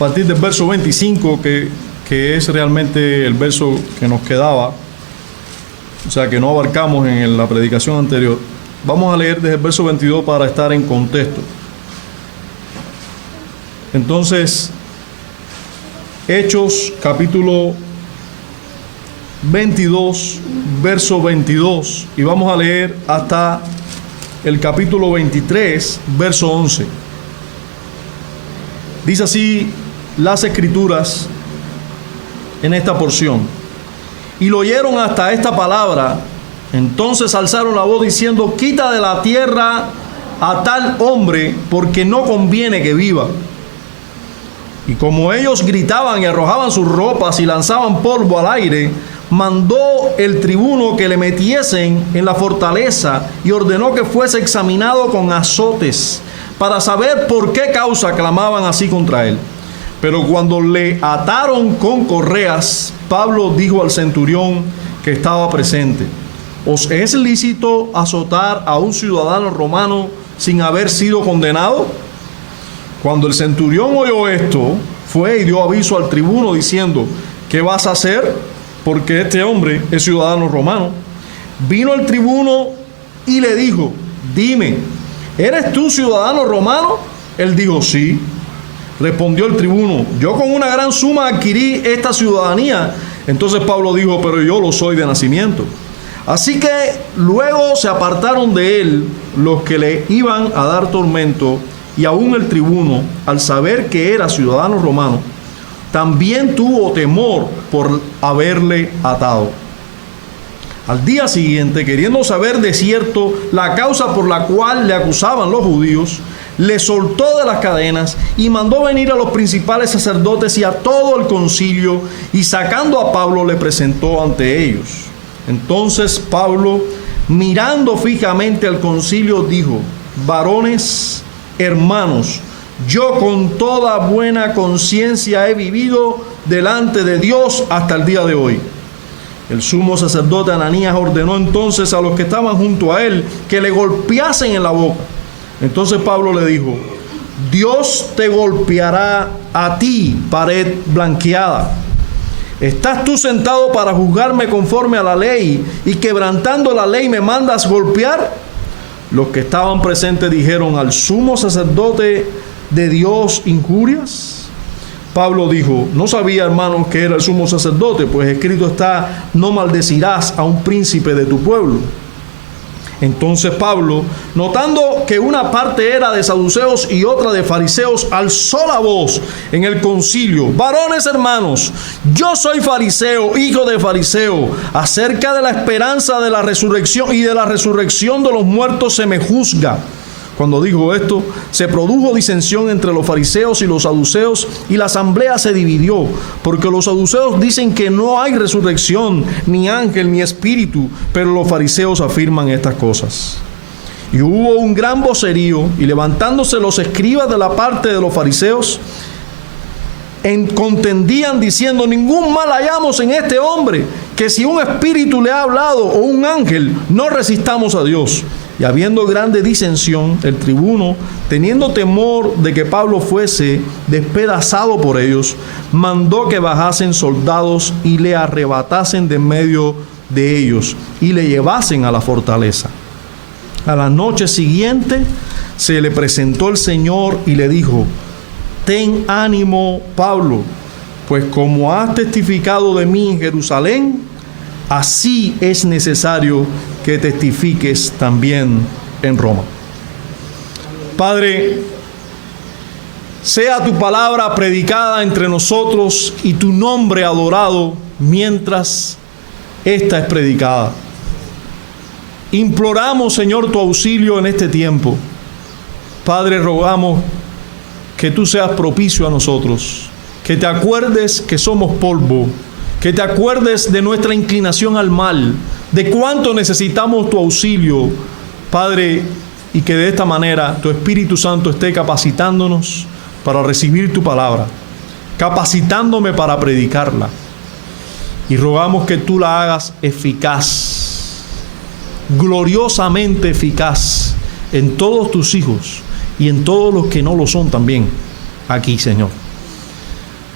partir del verso 25, que es realmente el verso que nos quedaba, o sea, que no abarcamos en la predicación anterior. Vamos a leer desde el verso 22 para estar en contexto. Entonces, Hechos capítulo 22, verso 22, y vamos a leer hasta el capítulo 23, verso 11. Dice así las Escrituras en esta porción: y lo oyeron hasta esta palabra, entonces alzaron la voz diciendo: quita de la tierra a tal hombre, porque no conviene que viva. Y como ellos gritaban y arrojaban sus ropas y lanzaban polvo al aire, mandó el tribuno que le metiesen en la fortaleza y ordenó que fuese examinado con azotes para saber por qué causa clamaban así contra él. Pero cuando le ataron con correas, Pablo dijo al centurión que estaba presente: ¿os es lícito azotar a un ciudadano romano sin haber sido condenado? Cuando el centurión oyó esto, fue y dio aviso al tribuno diciendo: ¿qué vas a hacer? Porque este hombre es ciudadano romano. Vino el tribuno y le dijo: dime, ¿eres tú ciudadano romano? Él dijo: sí. Respondió el tribuno: yo con una gran suma adquirí esta ciudadanía. Entonces Pablo dijo: pero yo lo soy de nacimiento. Así que luego se apartaron de él los que le iban a dar tormento, y aún el tribuno, al saber que era ciudadano romano, también tuvo temor por haberle atado. Al día siguiente, queriendo saber de cierto la causa por la cual le acusaban los judíos, le soltó de las cadenas y mandó venir a los principales sacerdotes y a todo el concilio, y sacando a Pablo le presentó ante ellos. Entonces Pablo, mirando fijamente al concilio, dijo: varones, hermanos, yo con toda buena conciencia he vivido delante de Dios hasta el día de hoy. El sumo sacerdote Ananías ordenó entonces a los que estaban junto a él que le golpeasen en la boca. Entonces Pablo le dijo: Dios te golpeará a ti, pared blanqueada. ¿Estás tú sentado para juzgarme conforme a la ley, y quebrantando la ley me mandas golpear? Los que estaban presentes dijeron: ¿al sumo sacerdote de Dios injurias? Pablo dijo: no sabía, hermanos, que era el sumo sacerdote, pues escrito está: no maldecirás a un príncipe de tu pueblo. Entonces Pablo, notando que una parte era de saduceos y otra de fariseos, alzó la voz en el concilio: varones, hermanos, yo soy fariseo, hijo de fariseo. Acerca de la esperanza de la resurrección y de la resurrección de los muertos se me juzga. Cuando dijo esto, se produjo disensión entre los fariseos y los saduceos, y la asamblea se dividió, porque los saduceos dicen que no hay resurrección, ni ángel, ni espíritu, pero los fariseos afirman estas cosas. Y hubo un gran vocerío, y levantándose los escribas de la parte de los fariseos, contendían diciendo: ningún mal hallamos en este hombre, que si un espíritu le ha hablado o un ángel, no resistamos a Dios. Y habiendo grande disensión, el tribuno, teniendo temor de que Pablo fuese despedazado por ellos, mandó que bajasen soldados y le arrebatasen de en medio de ellos y le llevasen a la fortaleza. A la noche siguiente se le presentó el Señor y le dijo: ten ánimo, Pablo, pues como has testificado de mí en Jerusalén, así es necesario que testifiques también en Roma. Padre, sea tu palabra predicada entre nosotros y tu nombre adorado mientras esta es predicada. Imploramos, Señor, tu auxilio en este tiempo. Padre, rogamos que tú seas propicio a nosotros, que te acuerdes que somos polvo, que te acuerdes de nuestra inclinación al mal, de cuánto necesitamos tu auxilio, Padre, y que de esta manera tu Espíritu Santo esté capacitándonos para recibir tu palabra, capacitándome para predicarla. Y rogamos que tú la hagas eficaz, gloriosamente eficaz en todos tus hijos y en todos los que no lo son también aquí, Señor.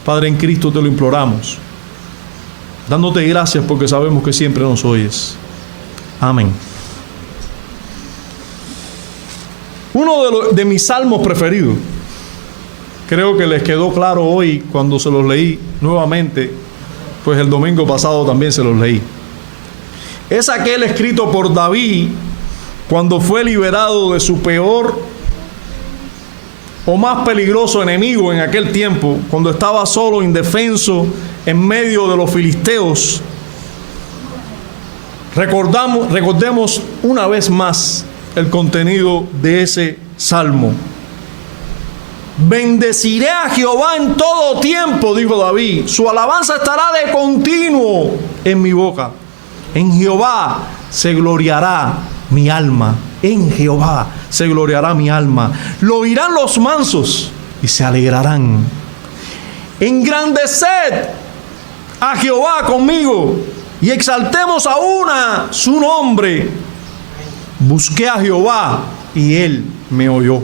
Padre, en Cristo te lo imploramos, dándote gracias porque sabemos que siempre nos oyes. Amén. Uno de mis salmos preferidos, creo que les quedó claro hoy cuando se los leí nuevamente, pues el domingo pasado también se los leí. Es aquel escrito por David cuando fue liberado de su peor o más peligroso enemigo en aquel tiempo, cuando estaba solo, indefenso, en medio de los filisteos. Recordemos una vez más el contenido de ese salmo. Bendeciré a Jehová en todo tiempo, dijo David. Su alabanza estará de continuo en mi boca. En Jehová se gloriará mi alma. En Jehová se gloriará mi alma. Lo oirán los mansos y se alegrarán. Engrandeced a Jehová conmigo y exaltemos a una su nombre. Busqué a Jehová y él me oyó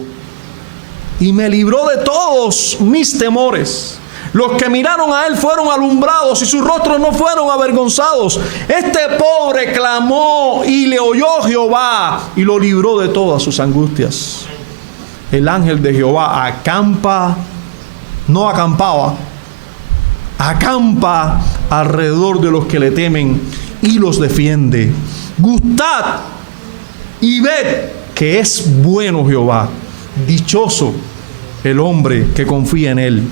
y me libró de todos mis temores. Los que miraron a él fueron alumbrados y sus rostros no fueron avergonzados. Este pobre clamó y le oyó Jehová y lo libró de todas sus angustias. El ángel de Jehová acampa alrededor de los que le temen y los defiende. Gustad y ved que es bueno Jehová. Dichoso el hombre que confía en él.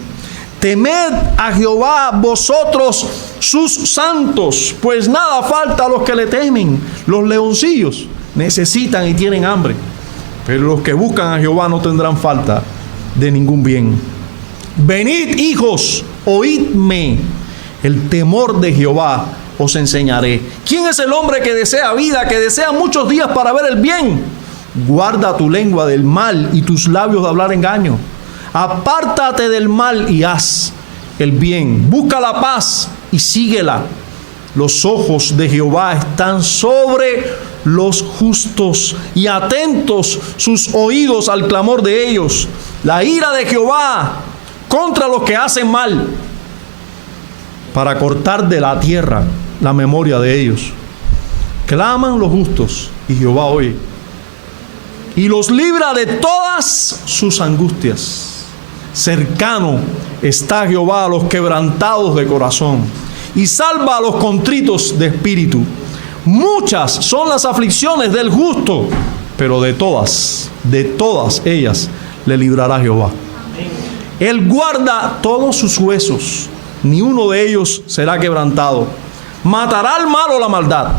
Temed a Jehová vosotros sus santos, pues nada falta a los que le temen. Los leoncillos necesitan y tienen hambre, pero los que buscan a Jehová no tendrán falta de ningún bien. Venid, hijos, oídme, el temor de Jehová os enseñaré. ¿Quién es el hombre que desea vida, que desea muchos días para ver el bien? Guarda tu lengua del mal y tus labios de hablar engaño. Apártate del mal y haz el bien. Busca la paz y síguela. Los ojos de Jehová están sobre los justos y atentos sus oídos al clamor de ellos. La ira de Jehová contra los que hacen mal, para cortar de la tierra la memoria de ellos. Claman los justos y Jehová oye y los libra de todas sus angustias. Cercano está Jehová a los quebrantados de corazón y salva a los contritos de espíritu. Muchas son las aflicciones del justo, pero de todas ellas le librará Jehová. Él guarda todos sus huesos, ni uno de ellos será quebrantado. Matará al malo la maldad,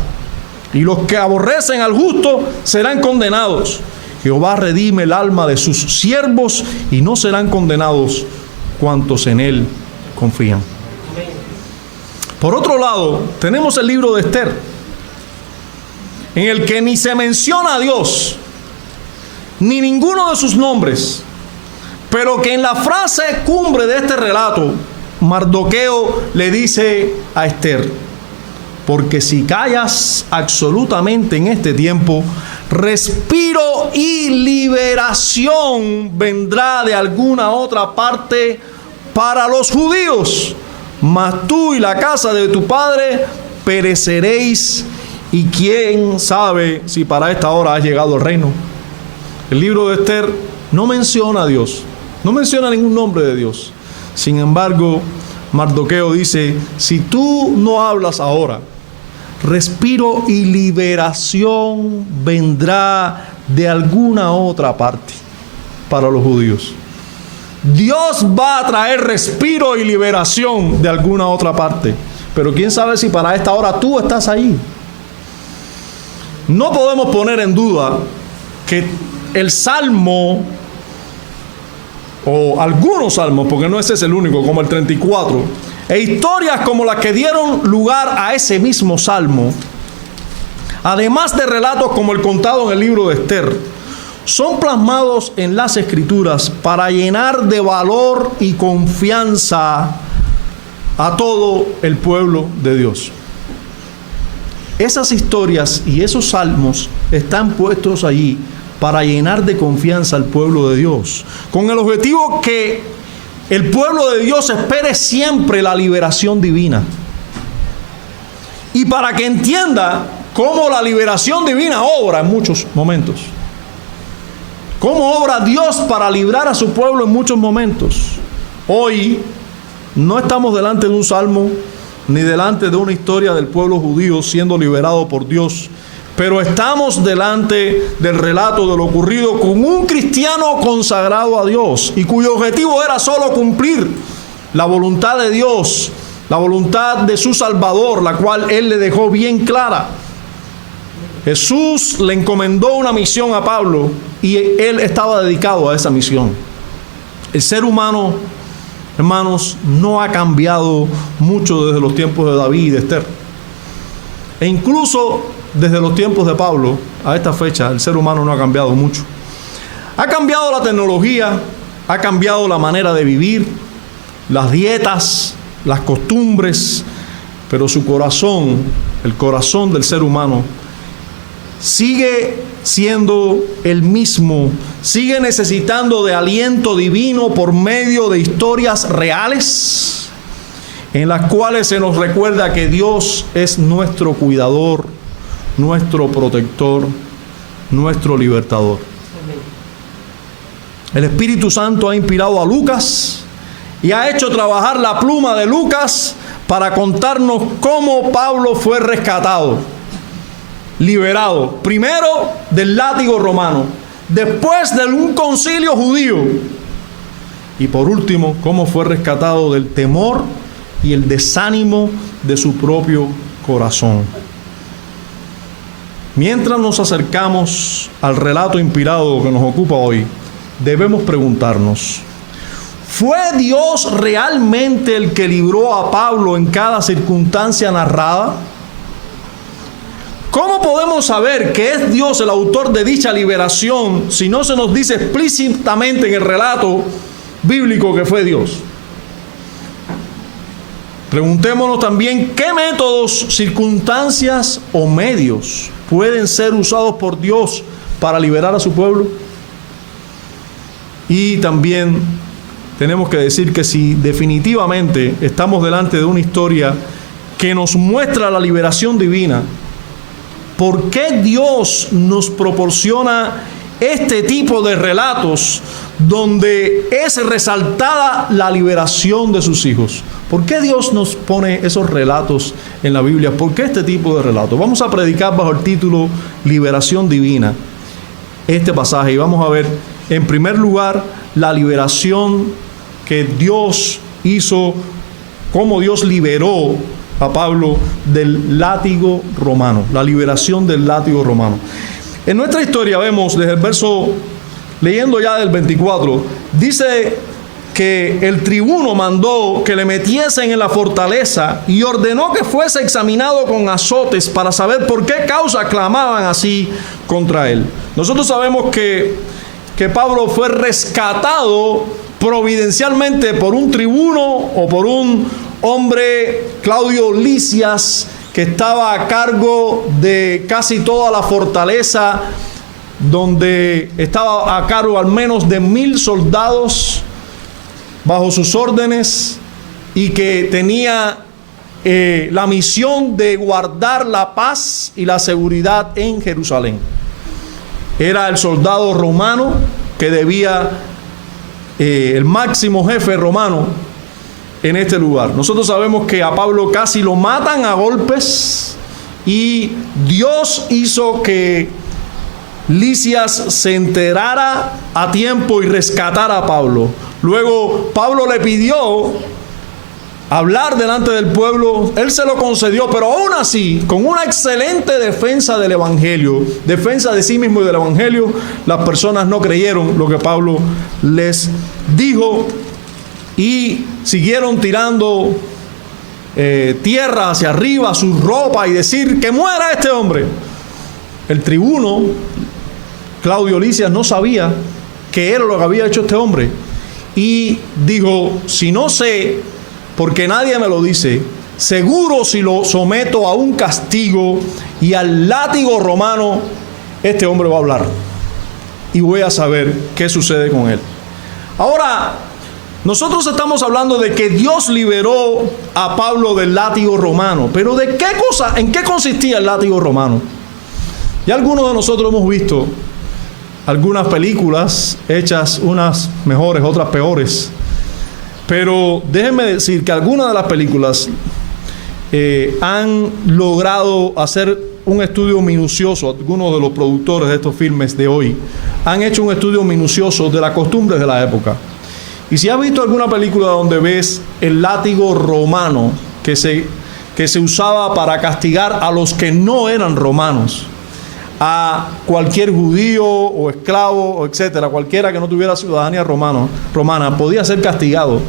y los que aborrecen al justo serán condenados. Jehová redime el alma de sus siervos y no serán condenados cuantos en él confían. Por otro lado, tenemos el libro de Esther, en el que ni se menciona a Dios, ni ninguno de sus nombres, pero que en la frase cumbre de este relato, Mardoqueo le dice a Esther: porque si callas absolutamente en este tiempo, respiro y liberación vendrá de alguna otra parte para los judíos, mas tú y la casa de tu padre pereceréis, y quién sabe si para esta hora has llegado el reino. El libro de Esther no menciona a Dios, no menciona ningún nombre de Dios. Sin embargo, Mardoqueo dice: si tú no hablas ahora, respiro y liberación vendrá de alguna otra parte para los judíos. Dios va a traer respiro y liberación de alguna otra parte, pero quién sabe si para esta hora tú estás ahí. No podemos poner en duda que el salmo, o algunos salmos, porque no ese es el único, como el 34, e historias como las que dieron lugar a ese mismo salmo, además de relatos como el contado en el libro de Esther, son plasmados en las Escrituras para llenar de valor y confianza a todo el pueblo de Dios. Esas historias y esos salmos están puestos allí para llenar de confianza al pueblo de Dios, con el objetivo que el pueblo de Dios espere siempre la liberación divina. Y para que entienda cómo la liberación divina obra en muchos momentos. Cómo obra Dios para librar a su pueblo en muchos momentos. Hoy no estamos delante de un salmo, ni delante de una historia del pueblo judío siendo liberado por Dios, pero estamos delante del relato de lo ocurrido con un cristiano consagrado a Dios y cuyo objetivo era solo cumplir la voluntad de Dios, la voluntad de su Salvador, la cual Él le dejó bien clara. Jesús le encomendó una misión a Pablo y él estaba dedicado a esa misión. El ser humano, hermanos, no ha cambiado mucho desde los tiempos de David y de Esther. E incluso desde los tiempos de Pablo a esta fecha, el ser humano no ha cambiado mucho. Ha cambiado la tecnología, ha cambiado la manera de vivir, las dietas, las costumbres, pero su corazón, el corazón del ser humano, sigue siendo el mismo, sigue necesitando de aliento divino por medio de historias reales en las cuales se nos recuerda que Dios es nuestro cuidador, nuestro protector, nuestro libertador. El Espíritu Santo ha inspirado a Lucas y ha hecho trabajar la pluma de Lucas para contarnos cómo Pablo fue rescatado, liberado, primero del látigo romano, después de un concilio judío y por último, cómo fue rescatado del temor y el desánimo de su propio corazón. Mientras nos acercamos al relato inspirado que nos ocupa hoy, debemos preguntarnos: ¿fue Dios realmente el que libró a Pablo en cada circunstancia narrada? ¿Cómo podemos saber que es Dios el autor de dicha liberación si no se nos dice explícitamente en el relato bíblico que fue Dios? Preguntémonos también qué métodos, circunstancias o medios pueden ser usados por Dios para liberar a su pueblo. Y también tenemos que decir que si definitivamente estamos delante de una historia que nos muestra la liberación divina, ¿por qué Dios nos proporciona este tipo de relatos donde es resaltada la liberación de sus hijos? ¿Por qué Dios nos pone esos relatos en la Biblia? ¿Por qué este tipo de relatos? Vamos a predicar bajo el título Liberación Divina este pasaje y vamos a ver en primer lugar la liberación que Dios hizo, cómo Dios liberó a Pablo del látigo romano, la liberación del látigo romano. En nuestra historia vemos desde el verso, leyendo ya del 24, dice que el tribuno mandó que le metiesen en la fortaleza y ordenó que fuese examinado con azotes para saber por qué causa clamaban así contra él. Nosotros sabemos que Pablo fue rescatado providencialmente por un tribuno o por un hombre, Claudio Lisias, que estaba a cargo de casi toda la fortaleza, donde estaba a cargo al menos de 1000 soldados bajo sus órdenes y que tenía la misión de guardar la paz y la seguridad en Jerusalén. Era el soldado romano que debía, el máximo jefe romano en este lugar. Nosotros sabemos que a Pablo casi lo matan a golpes y Dios hizo que Lisias se enterara a tiempo y rescatara a Pablo. Luego Pablo le pidió hablar delante del pueblo, él se lo concedió, pero aún así, con una excelente defensa del evangelio, defensa de sí mismo y del evangelio, las personas no creyeron lo que Pablo les dijo y siguieron tirando tierra hacia arriba, su ropa, y decir que muera este hombre. El tribuno Claudio Lisias no sabía qué era lo que había hecho este hombre y dijo: si no sé, porque nadie me lo dice, seguro si lo someto a un castigo y al látigo romano, este hombre va a hablar y voy a saber qué sucede con él. Ahora, Nosotros estamos hablando de que Dios liberó a Pablo del látigo romano, pero ¿de qué cosa, en qué consistía el látigo romano? Ya algunos de nosotros hemos visto algunas películas hechas, unas mejores, otras peores, pero déjenme decir que algunas de las películas han logrado hacer un estudio minucioso. Algunos de los productores de estos filmes de hoy han hecho un estudio minucioso de las costumbres de la época. Y si has visto alguna película donde ves el látigo romano que se usaba para castigar a los que no eran romanos, a cualquier judío o esclavo, o etcétera, cualquiera que no tuviera ciudadanía romana, podía ser castigado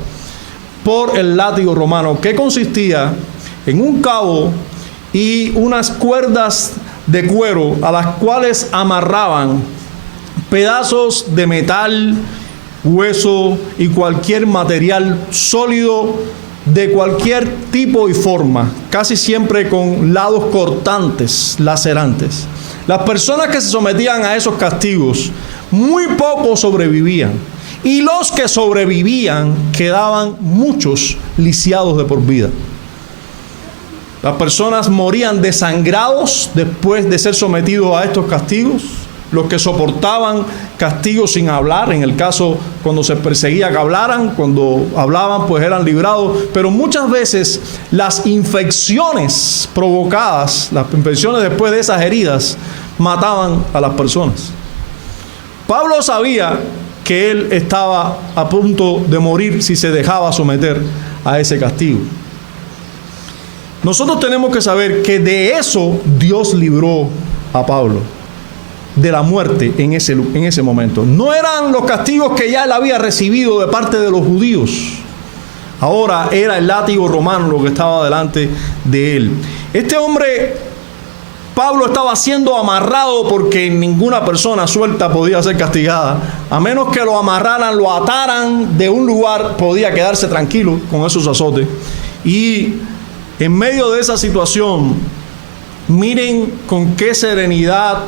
por el látigo romano, que consistía en un cabo y unas cuerdas de cuero a las cuales amarraban pedazos de metal, hueso y cualquier material sólido de cualquier tipo y forma, casi siempre con lados cortantes, lacerantes. Las personas que se sometían a esos castigos, muy pocos sobrevivían. Y los que sobrevivían quedaban muchos lisiados de por vida. Las personas morían desangrados después de ser sometidos a estos castigos. Los que soportaban castigos sin hablar, en el caso cuando se perseguía que hablaran, cuando hablaban pues eran librados, pero muchas veces las infecciones provocadas, las infecciones después de esas heridas, mataban a las personas. Pablo sabía que él estaba a punto de morir si se dejaba someter a ese castigo. Nosotros tenemos que saber que de eso Dios libró a Pablo, de la muerte en ese momento. No eran los castigos que ya él había recibido de parte de los judíos. Ahora era el látigo romano lo que estaba delante de él. Este hombre, Pablo, estaba siendo amarrado porque ninguna persona suelta podía ser castigada. A menos que lo amarraran, lo ataran de un lugar, podía quedarse tranquilo con esos azotes. Y en medio de esa situación, miren con qué serenidad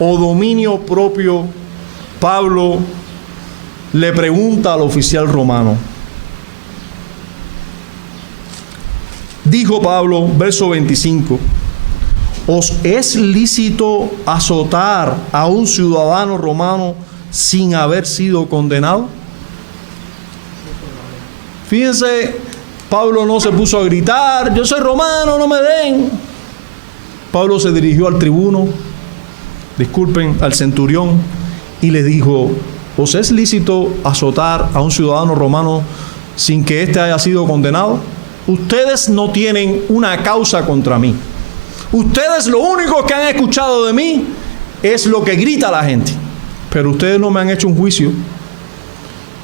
o dominio propio Pablo le pregunta al oficial romano. Dijo Pablo, verso 25: ¿os es lícito azotar a un ciudadano romano sin haber sido condenado? Fíjense, Pablo no se puso a gritar: yo soy romano, no me den. Pablo se dirigió al tribuno, al centurión, y le dijo: ¿os es lícito azotar a un ciudadano romano sin que éste haya sido condenado? Ustedes no tienen una causa contra mí. Ustedes lo único que han escuchado de mí es lo que grita la gente, pero ustedes no me han hecho un juicio.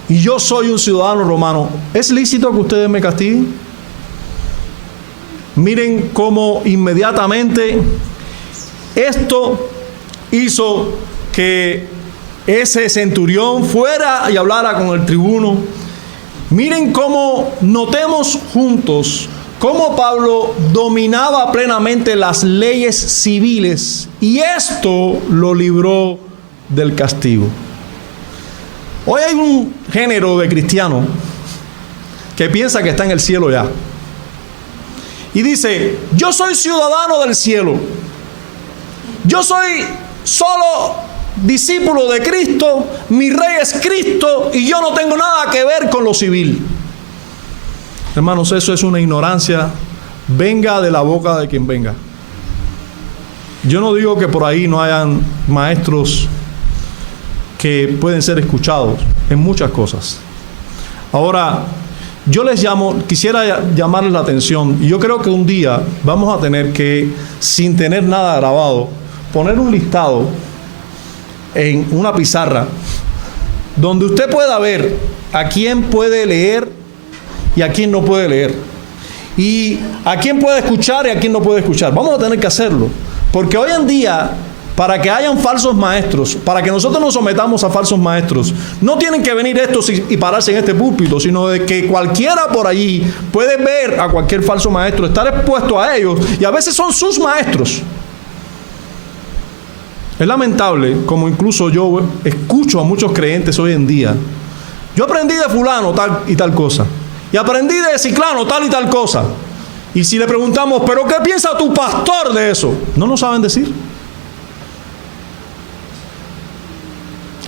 Y yo soy un ciudadano romano. ¿Es lícito que ustedes me castiguen? Miren cómo inmediatamente esto hizo que ese centurión fuera y hablara con el tribuno. Miren cómo, notemos juntos cómo Pablo dominaba plenamente las leyes civiles, y esto lo libró del castigo. Hoy hay un género de cristiano que piensa que está en el cielo ya, y dice: yo soy ciudadano del cielo, yo soy solo discípulo de Cristo, mi rey es Cristo y yo no tengo nada que ver con lo civil. Hermanos, eso es una ignorancia, venga de la boca de quien venga. Yo no digo que por ahí no hayan maestros que pueden ser escuchados en muchas cosas. Ahora, quisiera llamarles la atención, y yo creo que un día vamos a tener que, sin tener nada grabado, poner un listado en una pizarra donde usted pueda ver a quién puede leer y a quién no puede leer, y a quién puede escuchar y a quién no puede escuchar. Vamos a tener que hacerlo, porque hoy en día, para que hayan falsos maestros, para que nosotros nos sometamos a falsos maestros, no tienen que venir estos y pararse en este púlpito, sino de que cualquiera por allí puede ver a cualquier falso maestro, estar expuesto a ellos, y a veces son sus maestros. Es lamentable como incluso yo escucho a muchos creyentes hoy en día Yo aprendí de fulano tal y tal cosa. Y aprendí de ciclano tal y tal cosa. Y si le preguntamos, ¿pero qué piensa tu pastor de eso? No nos saben decir.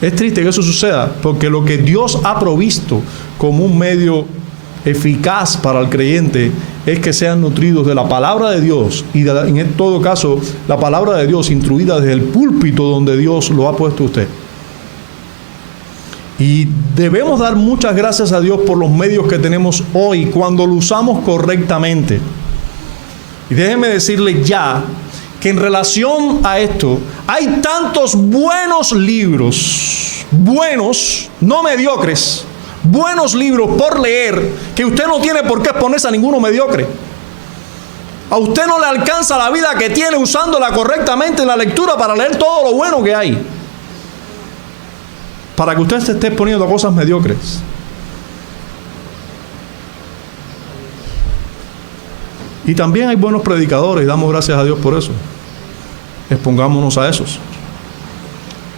Es triste que eso suceda, porque lo que Dios ha provisto como un medio eficaz para el creyente es que sean nutridos de la palabra de Dios y en todo caso la palabra de Dios instruida desde el púlpito donde Dios lo ha puesto a usted. Y debemos dar muchas gracias a Dios por los medios que tenemos hoy cuando lo usamos correctamente. Y déjenme decirle ya que en relación a esto hay tantos buenos libros, buenos, no mediocres, buenos libros por leer, que usted no tiene por qué exponerse a ninguno mediocre. A usted no le alcanza la vida que tiene usándola correctamente en la lectura para leer todo lo bueno que hay, para que usted se esté exponiendo a cosas mediocres. Y también hay buenos predicadores, y damos gracias a Dios por eso. Expongámonos a esos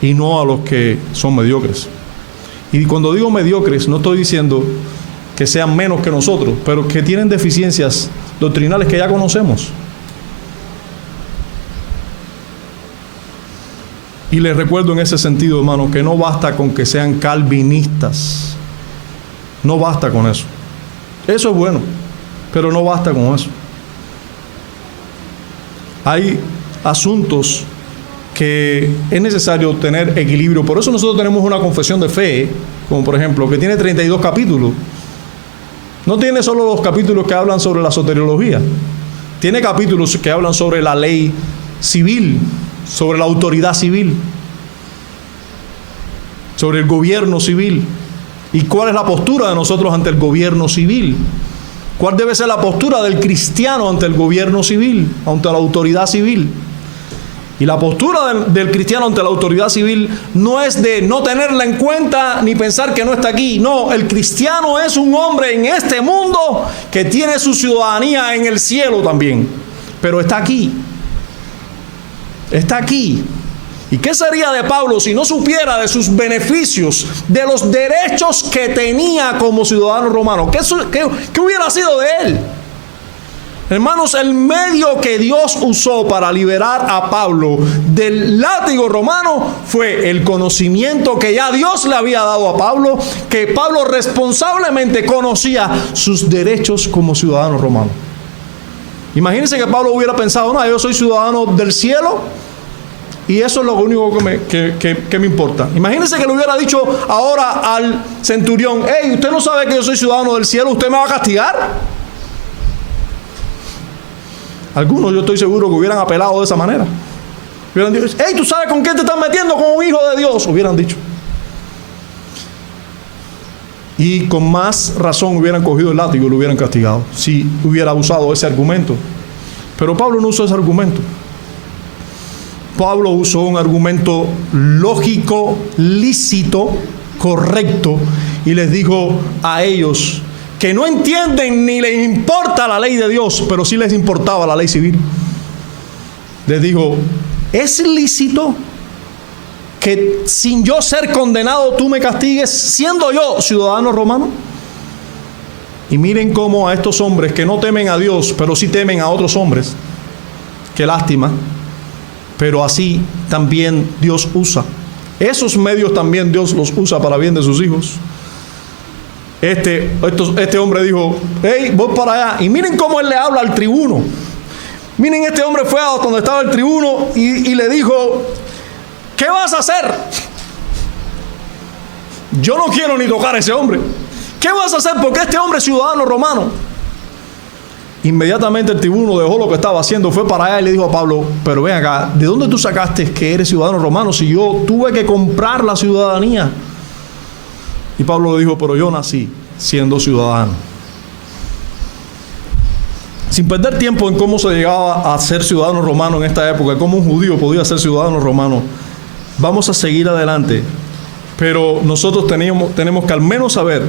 y no a los que son mediocres. Y cuando digo mediocres, no estoy diciendo que sean menos que nosotros, pero que tienen deficiencias doctrinales que ya conocemos. Y les recuerdo en ese sentido, hermano, que no basta con que sean calvinistas. No basta con eso. Eso es bueno, pero no basta con eso. Hay asuntos que es necesario tener equilibrio. Por eso nosotros tenemos una confesión de fe, como por ejemplo, que tiene 32 capítulos. No tiene solo los capítulos que hablan sobre la soteriología. Tiene capítulos que hablan sobre la ley civil, sobre la autoridad civil, sobre el gobierno civil. ¿Y cuál es la postura de nosotros ante el gobierno civil? ¿Cuál debe ser la postura del cristiano ante el gobierno civil, ante la autoridad civil? Y la postura del cristiano ante la autoridad civil no es de no tenerla en cuenta ni pensar que no está aquí. No, el cristiano es un hombre en este mundo que tiene su ciudadanía en el cielo también, pero está aquí. Está aquí. ¿Y qué sería de Pablo si no supiera de sus beneficios, de los derechos que tenía como ciudadano romano? ¿Qué hubiera sido de él? Hermanos, el medio que Dios usó para liberar a Pablo del látigo romano fue el conocimiento que ya Dios le había dado a Pablo, que Pablo responsablemente conocía sus derechos como ciudadano romano. Imagínense que Pablo hubiera pensado, no, yo soy ciudadano del cielo y eso es lo único que me importa. Imagínense que le hubiera dicho ahora al centurión, hey, usted no sabe que yo soy ciudadano del cielo, ¿usted me va a castigar? Algunos yo estoy seguro que hubieran apelado de esa manera. Hubieran dicho, hey, ¿tú sabes con quién te estás metiendo? Con un hijo de Dios, hubieran dicho. Y con más razón hubieran cogido el látigo y lo hubieran castigado, si hubiera usado ese argumento. Pero Pablo no usó ese argumento. Pablo usó un argumento lógico, lícito, correcto, y les dijo a ellos que no entienden ni les importa la ley de Dios, pero sí les importaba la ley civil. Les dijo, ¿es lícito que sin yo ser condenado tú me castigues siendo yo ciudadano romano? Y miren cómo a estos hombres que no temen a Dios, pero sí temen a otros hombres. Qué lástima. Pero así también Dios usa. Esos medios también Dios los usa para bien de sus hijos. Este hombre dijo, hey, voy para allá. Y miren cómo él le habla al tribuno. Miren, este hombre fue a donde estaba el tribuno y le dijo, ¿qué vas a hacer? Yo no quiero ni tocar a ese hombre. ¿Qué vas a hacer? Porque este hombre es ciudadano romano. Inmediatamente el tribuno dejó lo que estaba haciendo, fue para allá y le dijo a Pablo, pero ven acá, ¿de dónde tú sacaste que eres ciudadano romano si yo tuve que comprar la ciudadanía? Y Pablo le dijo, pero yo nací siendo ciudadano. Sin perder tiempo en cómo se llegaba a ser ciudadano romano en esta época, cómo un judío podía ser ciudadano romano, vamos a seguir adelante. Pero nosotros tenemos que al menos saber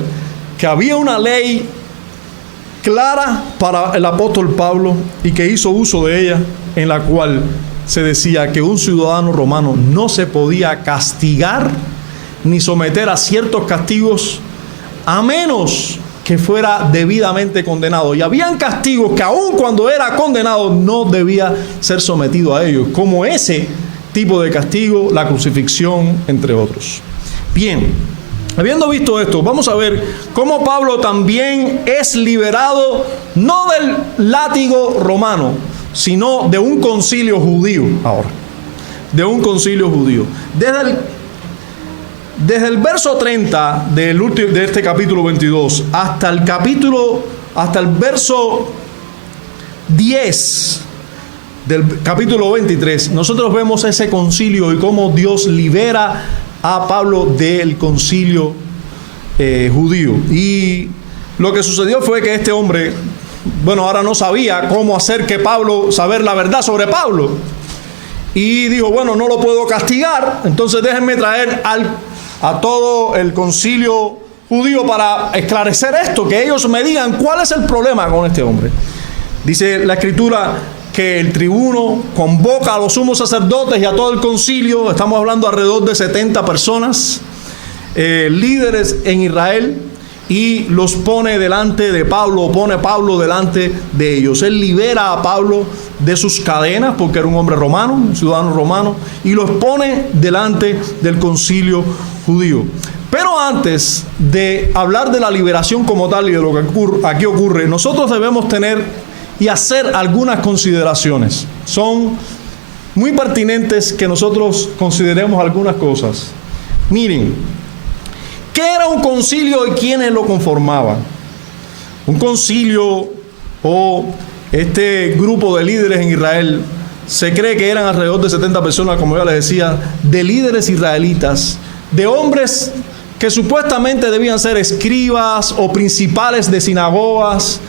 que había una ley clara para el apóstol Pablo y que hizo uso de ella, en la cual se decía que un ciudadano romano no se podía castigar ni someter a ciertos castigos a menos que fuera debidamente condenado. Y habían castigos que aun cuando era condenado no debía ser sometido a ellos, como ese tipo de castigo, la crucifixión, entre otros. Bien, habiendo visto esto, vamos a ver cómo Pablo también es liberado, no del látigo romano, sino de un concilio judío ahora. De un concilio judío. Desde el verso 30 de este capítulo 22 hasta el verso 10 del capítulo 23, nosotros vemos ese concilio y cómo Dios libera a Pablo del concilio judío. Y lo que sucedió fue que este hombre, ahora no sabía cómo hacer que Pablo, saber la verdad sobre Pablo. Y dijo, no lo puedo castigar, entonces déjenme traer a todo el concilio judío para esclarecer esto, que ellos me digan cuál es el problema con este hombre. Dice la Escritura que el tribuno convoca a los sumos sacerdotes y a todo el concilio, estamos hablando alrededor de 70 personas, líderes en Israel, y los pone delante de Pablo, pone a Pablo delante de ellos. Él libera a Pablo de sus cadenas, porque era un hombre romano, un ciudadano romano, y los pone delante del concilio judío. Pero antes de hablar de la liberación como tal y de lo que aquí ocurre, nosotros debemos tener y hacer algunas consideraciones. Son muy pertinentes que nosotros consideremos algunas cosas. Miren, ¿qué era un concilio y quiénes lo conformaban? Un concilio o este grupo de líderes en Israel, se cree que eran alrededor de 70 personas, como ya les decía, de líderes israelitas, de hombres que supuestamente debían ser escribas o principales de sinagogas,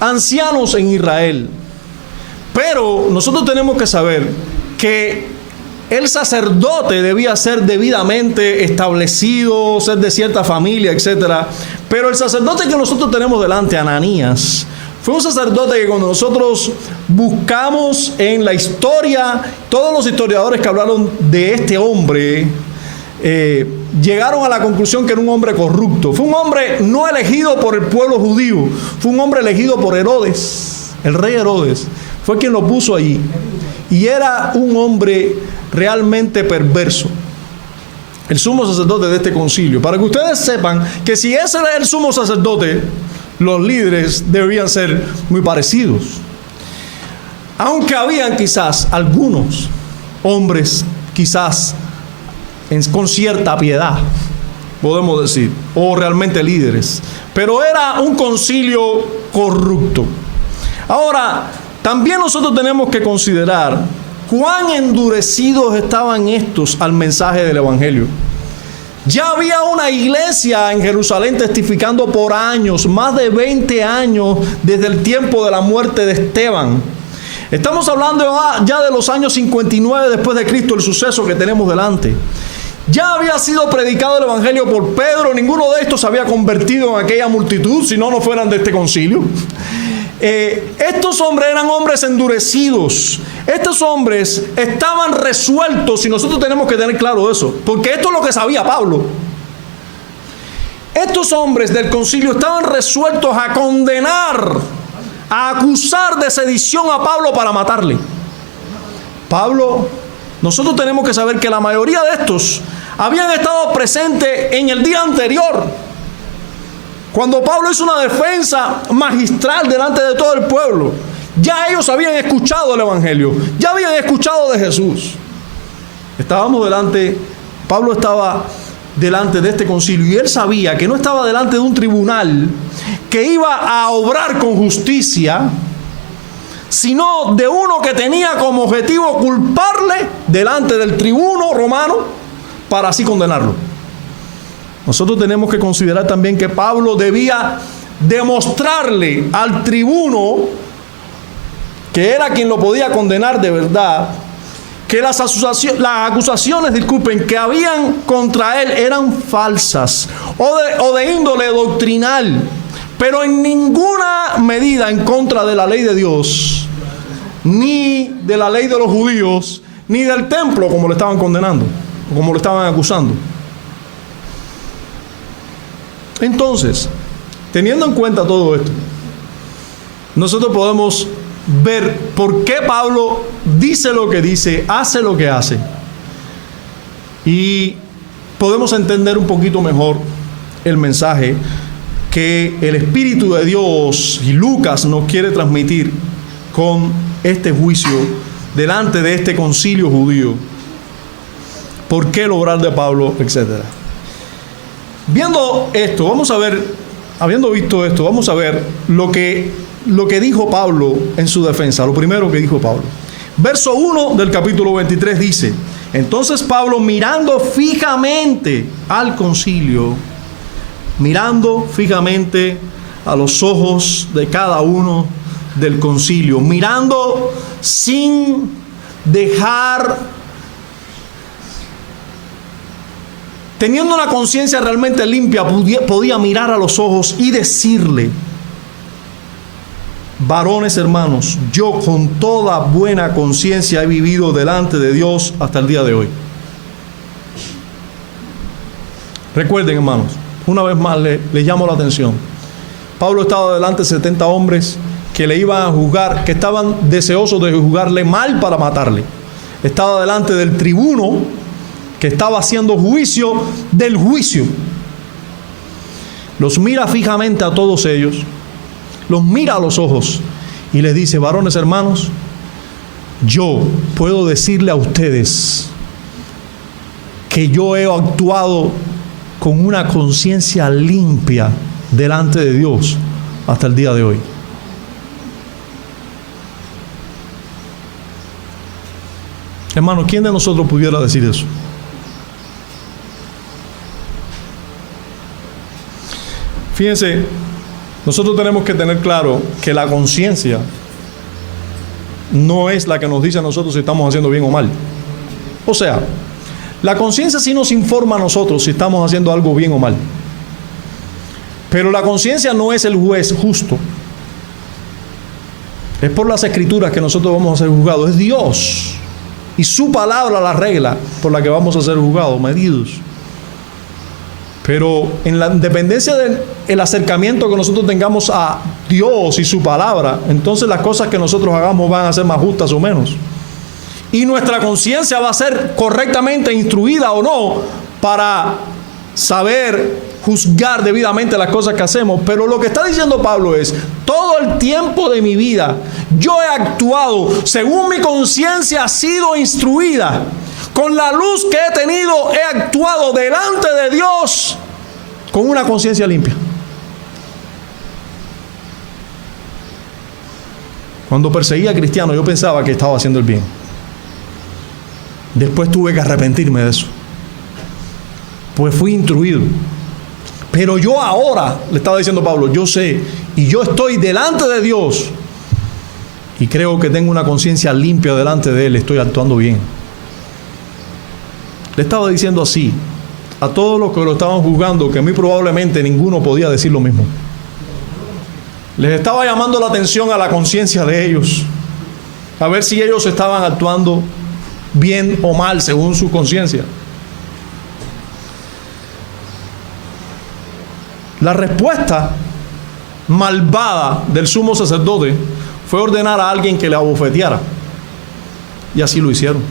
ancianos en Israel. Pero nosotros tenemos que saber que el sacerdote debía ser debidamente establecido, ser de cierta familia, etc. Pero el sacerdote que nosotros tenemos delante, Ananías, fue un sacerdote que cuando nosotros buscamos en la historia, todos los historiadores que hablaron de este hombre, llegaron a la conclusión que era un hombre corrupto. Fue un hombre no elegido por el pueblo judío, fue un hombre elegido por Herodes, el rey Herodes, fue quien lo puso allí. Y era un hombre realmente perverso, el sumo sacerdote de este concilio. Para que ustedes sepan que si ese era el sumo sacerdote, los líderes debían ser muy parecidos. Aunque habían quizás algunos hombres, quizás con cierta piedad, podemos decir, o realmente líderes, pero era un concilio corrupto. Ahora, también nosotros tenemos que considerar cuán endurecidos estaban estos al mensaje del Evangelio. Ya había una iglesia en Jerusalén testificando por años, más de 20 años desde el tiempo de la muerte de Esteban. Estamos hablando ya de los años 59 después de Cristo, el suceso que tenemos delante. Ya había sido predicado el Evangelio por Pedro, ninguno de estos se había convertido en aquella multitud, si no fueran de este concilio. Estos hombres eran hombres endurecidos. Estos hombres estaban resueltos, y nosotros tenemos que tener claro eso, porque esto es lo que sabía Pablo. Estos hombres del concilio estaban resueltos a condenar, a acusar de sedición a Pablo para matarle. Nosotros tenemos que saber que la mayoría de estos habían estado presentes en el día anterior, cuando Pablo hizo una defensa magistral delante de todo el pueblo. Ya ellos habían escuchado el Evangelio, ya habían escuchado de Jesús. Pablo estaba delante de este concilio, y él sabía que no estaba delante de un tribunal que iba a obrar con justicia, sino de uno que tenía como objetivo culparle delante del tribuno romano para así condenarlo. Nosotros tenemos que considerar también que Pablo debía demostrarle al tribuno, que era quien lo podía condenar de verdad, que las acusaciones, que habían contra él eran falsas o de índole doctrinal, pero en ninguna medida en contra de la ley de Dios, ni de la ley de los judíos, ni del templo, como le estaban condenando, como lo estaban acusando. Entonces, teniendo en cuenta todo esto, nosotros podemos ver por qué Pablo dice lo que dice, hace lo que hace. Y podemos entender un poquito mejor el mensaje que el Espíritu de Dios y Lucas nos quiere transmitir con este juicio delante de este concilio judío. ¿Por qué el obrar de Pablo, etcétera? Viendo esto, vamos a ver, habiendo visto esto, vamos a ver lo que dijo Pablo en su defensa, lo primero que dijo Pablo. Verso 1 del capítulo 23 dice: entonces Pablo, mirando fijamente al concilio, mirando fijamente a los ojos de cada uno del concilio, mirando sin dejar, teniendo una conciencia realmente limpia, podía mirar a los ojos y decirle: varones hermanos, yo con toda buena conciencia he vivido delante de Dios hasta el día de hoy. Recuerden, hermanos, una vez más les llamo la atención. Pablo estaba delante de 70 hombres que le iban a juzgar, que estaban deseosos de juzgarle mal para matarle. Estaba delante del tribuno que estaba haciendo juicio del juicio. Los mira fijamente a todos ellos, los mira a los ojos y les dice: varones hermanos, yo puedo decirle a ustedes que yo he actuado con una conciencia limpia delante de Dios hasta el día de hoy. Hermanos, ¿quién de nosotros pudiera decir eso? Fíjense, nosotros tenemos que tener claro que la conciencia no es la que nos dice a nosotros si estamos haciendo bien o mal. O sea, la conciencia sí nos informa a nosotros si estamos haciendo algo bien o mal. Pero la conciencia no es el juez justo. Es por las escrituras que nosotros vamos a ser juzgados. Es Dios y su palabra la regla por la que vamos a ser juzgados, medidos. Pero en la dependencia del acercamiento que nosotros tengamos a Dios y su palabra, entonces las cosas que nosotros hagamos van a ser más justas o menos. Y nuestra conciencia va a ser correctamente instruida o no para saber juzgar debidamente las cosas que hacemos. Pero lo que está diciendo Pablo es: todo el tiempo de mi vida yo he actuado según mi conciencia ha sido instruida. Con la luz que he tenido, he actuado delante de Dios con una conciencia limpia. Cuando perseguía a cristianos, yo pensaba que estaba haciendo el bien. Después tuve que arrepentirme de eso, pues fui instruido. Pero yo ahora, le estaba diciendo Pablo, yo sé y yo estoy delante de Dios y creo que tengo una conciencia limpia delante de Él, estoy actuando bien. Le estaba diciendo así a todos los que lo estaban juzgando, que muy probablemente ninguno podía decir lo mismo. Les estaba llamando la atención a la conciencia de ellos, a ver si ellos estaban actuando bien o mal según su conciencia. La respuesta malvada del sumo sacerdote fue ordenar a alguien que le abofeteara, y así lo hicieron.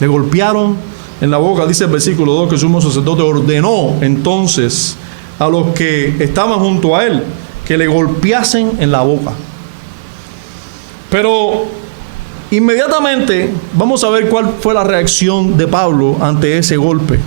Le golpearon en la boca. Dice el versículo 2 que el sumo sacerdote ordenó entonces a los que estaban junto a él que le golpeasen en la boca. Pero inmediatamente vamos a ver cuál fue la reacción de Pablo ante ese golpe.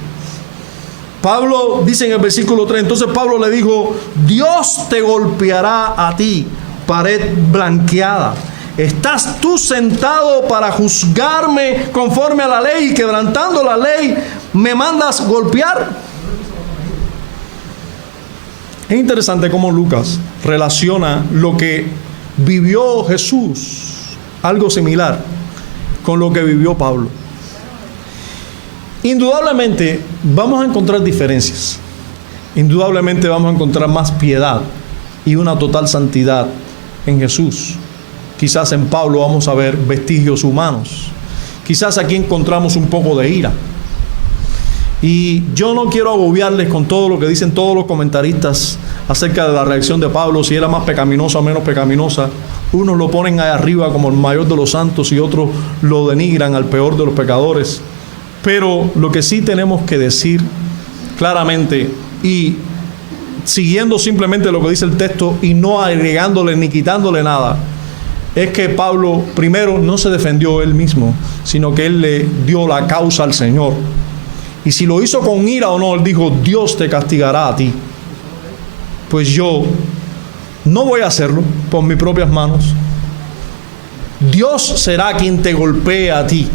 Pablo dice en el versículo 3, entonces Pablo le dijo: Dios te golpeará a ti, pared blanqueada. ¿Estás tú sentado para juzgarme conforme a la ley y quebrantando la ley me mandas golpear? Es interesante cómo Lucas relaciona lo que vivió Jesús, algo similar, con lo que vivió Pablo. Indudablemente vamos a encontrar diferencias. Indudablemente vamos a encontrar más piedad y una total santidad en Jesús. Quizás en Pablo vamos a ver vestigios humanos. Quizás aquí encontramos un poco de ira. Y yo no quiero agobiarles con todo lo que dicen todos los comentaristas acerca de la reacción de Pablo, si era más pecaminosa o menos pecaminosa. Unos lo ponen ahí arriba como el mayor de los santos y otros lo denigran al peor de los pecadores. Pero lo que sí tenemos que decir claramente, y siguiendo simplemente lo que dice el texto y no agregándole ni quitándole nada, es que Pablo primero no se defendió él mismo, sino que él le dio la causa al Señor. Y si lo hizo con ira o no, él dijo: Dios te castigará a ti. Pues yo no voy a hacerlo por mis propias manos. Dios será quien te golpee a ti,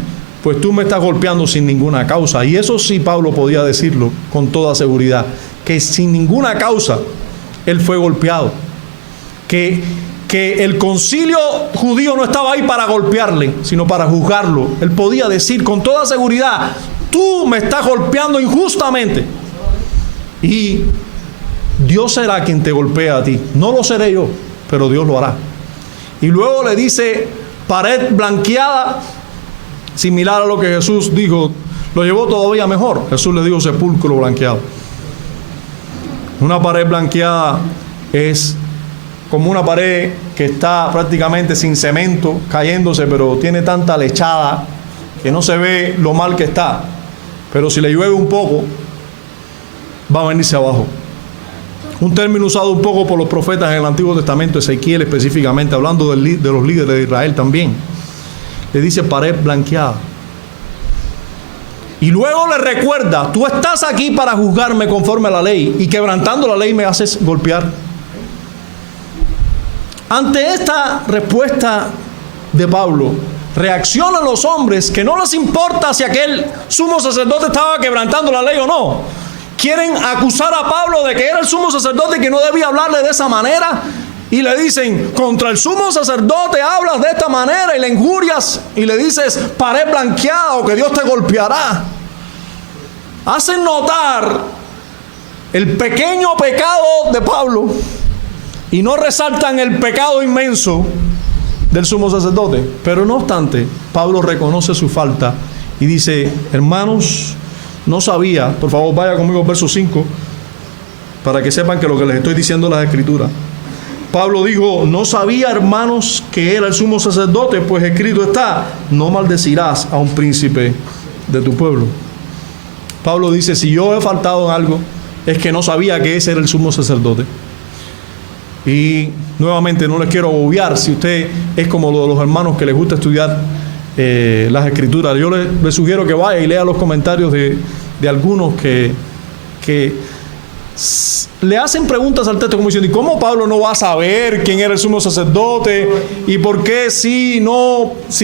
pues tú me estás golpeando sin ninguna causa. Y eso sí Pablo podía decirlo con toda seguridad, que sin ninguna causa él fue golpeado. Que el concilio judío no estaba ahí para golpearle, sino para juzgarlo. Él podía decir con toda seguridad: tú me estás golpeando injustamente. Y Dios será quien te golpea a ti. No lo seré yo, pero Dios lo hará. Y luego le dice pared blanqueada, similar a lo que Jesús dijo. Lo llevó todavía mejor. Jesús le dijo sepulcro blanqueado. Una pared blanqueada es como una pared que está prácticamente sin cemento, cayéndose, pero tiene tanta lechada que no se ve lo mal que está. Pero si le llueve un poco, va a venirse abajo. Un término usado un poco por los profetas en el Antiguo Testamento, Ezequiel específicamente, hablando de los líderes de Israel también. Le dice pared blanqueada. Y luego le recuerda: tú estás aquí para juzgarme conforme a la ley, y quebrantando la ley me haces golpear. Ante esta respuesta de Pablo, reaccionan los hombres que no les importa si aquel sumo sacerdote estaba quebrantando la ley o no. Quieren acusar a Pablo de que era el sumo sacerdote y que no debía hablarle de esa manera. Y le dicen: contra el sumo sacerdote hablas de esta manera y le injurias y le dices pared blanqueada o que Dios te golpeará. Hacen notar el pequeño pecado de Pablo y no resaltan el pecado inmenso del sumo sacerdote. Pero no obstante, Pablo reconoce su falta y dice: hermanos, no sabía. Por favor, vaya conmigo al verso 5 para que sepan que lo que les estoy diciendo es las Escrituras. Pablo dijo: no sabía, hermanos, que era el sumo sacerdote, pues escrito está: no maldecirás a un príncipe de tu pueblo. Pablo dice: si yo he faltado en algo, es que no sabía que ese era el sumo sacerdote. Y nuevamente no les quiero agobiar si usted es como los hermanos que les gusta estudiar las Escrituras. Yo le sugiero que vaya y lea los comentarios de algunos que le hacen preguntas al texto como diciendo: ¿y cómo Pablo no va a saber quién era el sumo sacerdote? ¿Y por qué si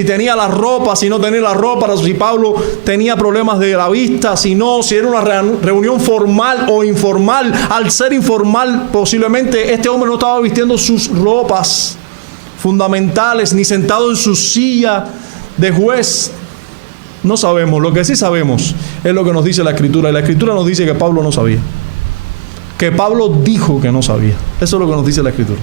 tenía la ropa, si no tenía la ropa? Si Pablo tenía problemas de la vista, si era una reunión formal o informal. Al ser informal, posiblemente este hombre no estaba vistiendo sus ropas fundamentales, ni sentado en su silla de juez. No sabemos. Lo que sí sabemos es lo que nos dice la Escritura. Y la Escritura nos dice que Pablo no sabía. Que Pablo dijo que no sabía. Eso es lo que nos dice la Escritura.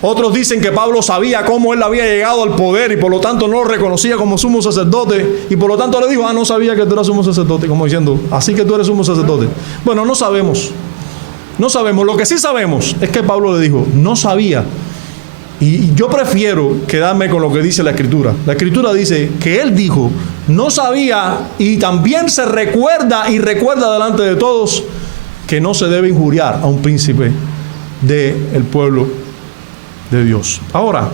Otros dicen que Pablo sabía cómo él había llegado al poder y por lo tanto no lo reconocía como sumo sacerdote, y por lo tanto le dijo: no sabía que tú eras sumo sacerdote, como diciendo: así que tú eres sumo sacerdote. Bueno, no sabemos. No sabemos. Lo que sí sabemos es que Pablo le dijo: no sabía. Y yo prefiero quedarme con lo que dice la Escritura. La Escritura dice que él dijo: no sabía, y también se recuerda delante de todos que no se debe injuriar a un príncipe del pueblo de Dios. Ahora,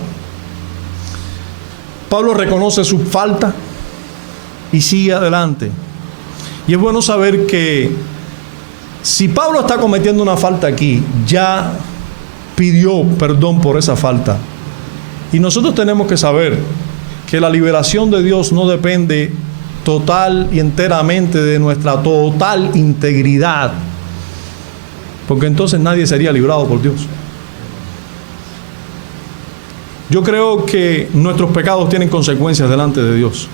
Pablo reconoce su falta y sigue adelante. Y es bueno saber que si Pablo está cometiendo una falta aquí, ya pidió perdón por esa falta. Y nosotros tenemos que saber que la liberación de Dios no depende total y enteramente de nuestra total integridad, porque entonces nadie sería librado por Dios. Yo creo que nuestros pecados tienen consecuencias delante de Dios,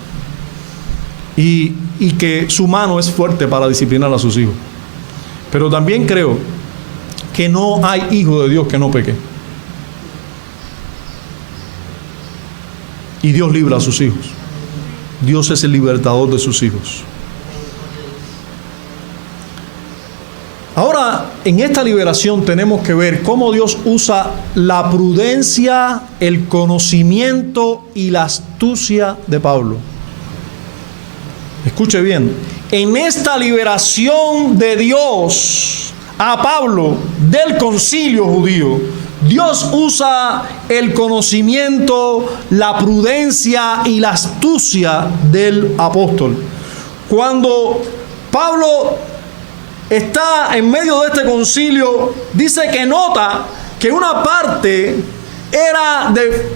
y que su mano es fuerte para disciplinar a sus hijos. Pero también creo que no hay hijo de Dios que no peque. Y Dios libra a sus hijos. Dios es el libertador de sus hijos. en esta liberación tenemos que ver cómo Dios usa la prudencia, el conocimiento y la astucia de Pablo. Escuche bien, en esta liberación de Dios a Pablo del concilio judío, Dios usa el conocimiento, la prudencia y la astucia del apóstol. Cuando Pablo está en medio de este concilio, dice que nota que una parte era de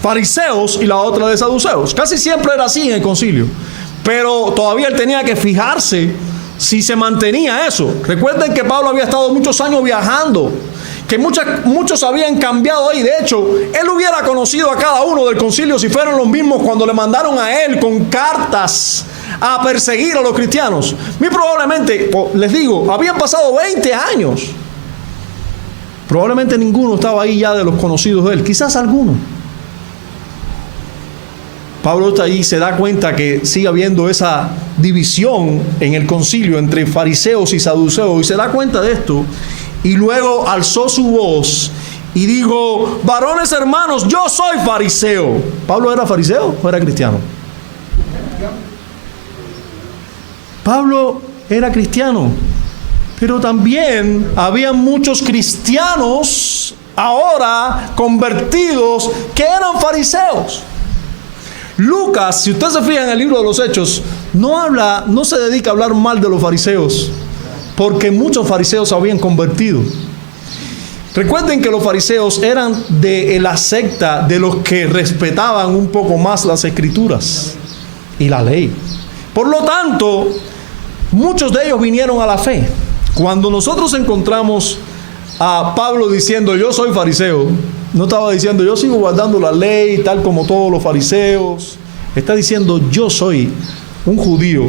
fariseos y la otra de saduceos. Casi siempre era así en el concilio, pero todavía él tenía que fijarse si se mantenía eso. Recuerden que Pablo había estado muchos años viajando, que muchos habían cambiado ahí. De hecho, él hubiera conocido a cada uno del concilio si fueron los mismos cuando le mandaron a él con cartas a perseguir a los cristianos. Muy probablemente, les digo, habían pasado 20 años. Probablemente ninguno estaba ahí ya de los conocidos de él, quizás alguno. Pablo está ahí y se da cuenta que sigue habiendo esa división en el concilio entre fariseos y saduceos, y se da cuenta de esto, y luego alzó su voz y dijo: varones hermanos, yo soy fariseo. ¿Pablo era fariseo o era cristiano? Pablo era cristiano, pero también había muchos cristianos ahora convertidos que eran fariseos. Lucas, si usted se fija en el libro de los Hechos, no se dedica a hablar mal de los fariseos, porque muchos fariseos habían convertido. Recuerden que los fariseos eran de la secta de los que respetaban un poco más las escrituras y la ley. Por lo tanto, muchos de ellos vinieron a la fe. Cuando nosotros encontramos a Pablo diciendo: yo soy fariseo, no estaba diciendo yo sigo guardando la ley tal como todos los fariseos. Está diciendo: yo soy un judío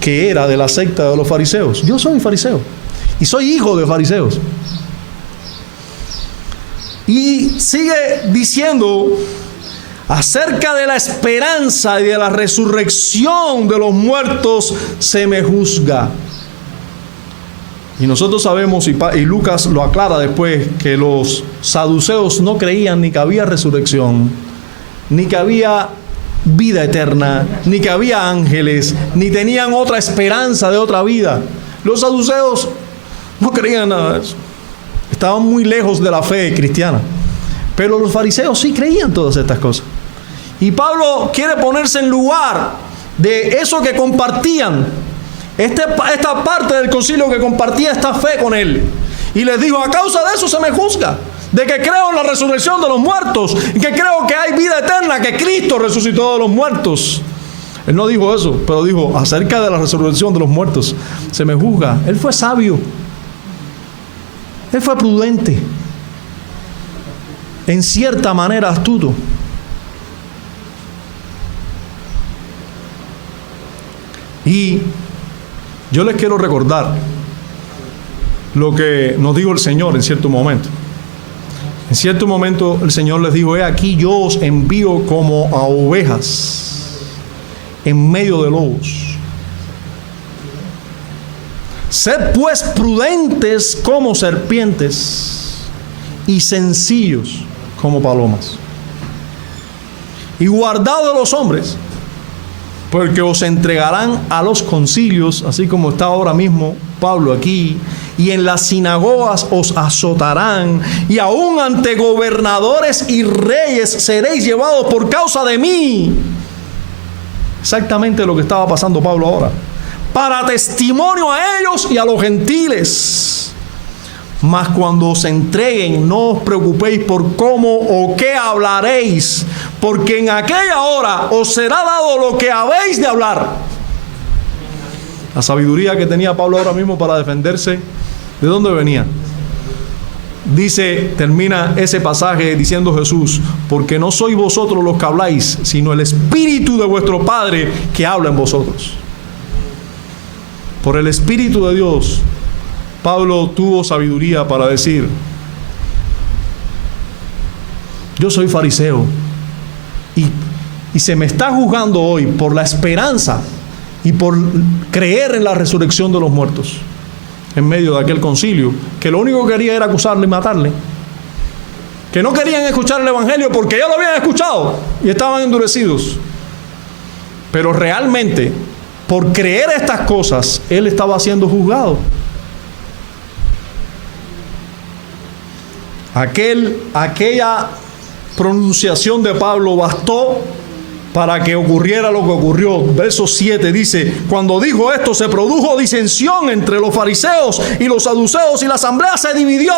que era de la secta de los fariseos. Yo soy fariseo y soy hijo de fariseos. Y sigue diciendo acerca de la esperanza y de la resurrección de los muertos se me juzga. Y nosotros sabemos, y Lucas lo aclara después, que los saduceos no creían ni que había resurrección, ni que había vida eterna, ni que había ángeles, ni tenían otra esperanza de otra vida. Los saduceos no creían nada de eso. Estaban muy lejos de la fe cristiana. Pero los fariseos sí creían todas estas cosas. Y Pablo quiere ponerse en lugar de eso que compartían. Esta parte del concilio que compartía esta fe con él. Y les dijo: a causa de eso se me juzga. De que creo en la resurrección de los muertos. Y que creo que hay vida eterna, que Cristo resucitó de los muertos. Él no dijo eso, pero dijo: acerca de la resurrección de los muertos se me juzga. Él fue sabio. Él fue prudente. En cierta manera astuto. Y yo les quiero recordar lo que nos dijo el Señor en cierto momento. En cierto momento el Señor les dijo: he aquí yo os envío como a ovejas en medio de lobos. Sed pues prudentes como serpientes y sencillos como palomas. Y guardaos de los hombres, porque os entregarán a los concilios, así como está ahora mismo Pablo aquí, y en las sinagogas os azotarán, y aún ante gobernadores y reyes seréis llevados por causa de mí. Exactamente lo que estaba pasando Pablo ahora. Para testimonio a ellos y a los gentiles. Mas cuando os entreguen, no os preocupéis por cómo o qué hablaréis, porque en aquella hora os será dado lo que habéis de hablar. La sabiduría que tenía Pablo ahora mismo para defenderse, ¿de dónde venía? Termina ese pasaje diciendo Jesús: porque no sois vosotros los que habláis, sino el Espíritu de vuestro Padre que habla en vosotros. Por el Espíritu de Dios, Pablo tuvo sabiduría para decir: yo soy fariseo y se me está juzgando hoy por la esperanza y por creer en la resurrección de los muertos. en medio de aquel concilio, que lo único que quería era acusarle y matarle, que no querían escuchar el evangelio porque ya lo habían escuchado y estaban endurecidos. Pero realmente, por creer estas cosas, él estaba siendo juzgado. Aquella pronunciación de Pablo bastó para que ocurriera lo que ocurrió. Verso 7 dice: cuando dijo esto, se produjo disensión entre los fariseos y los saduceos, y la asamblea se dividió.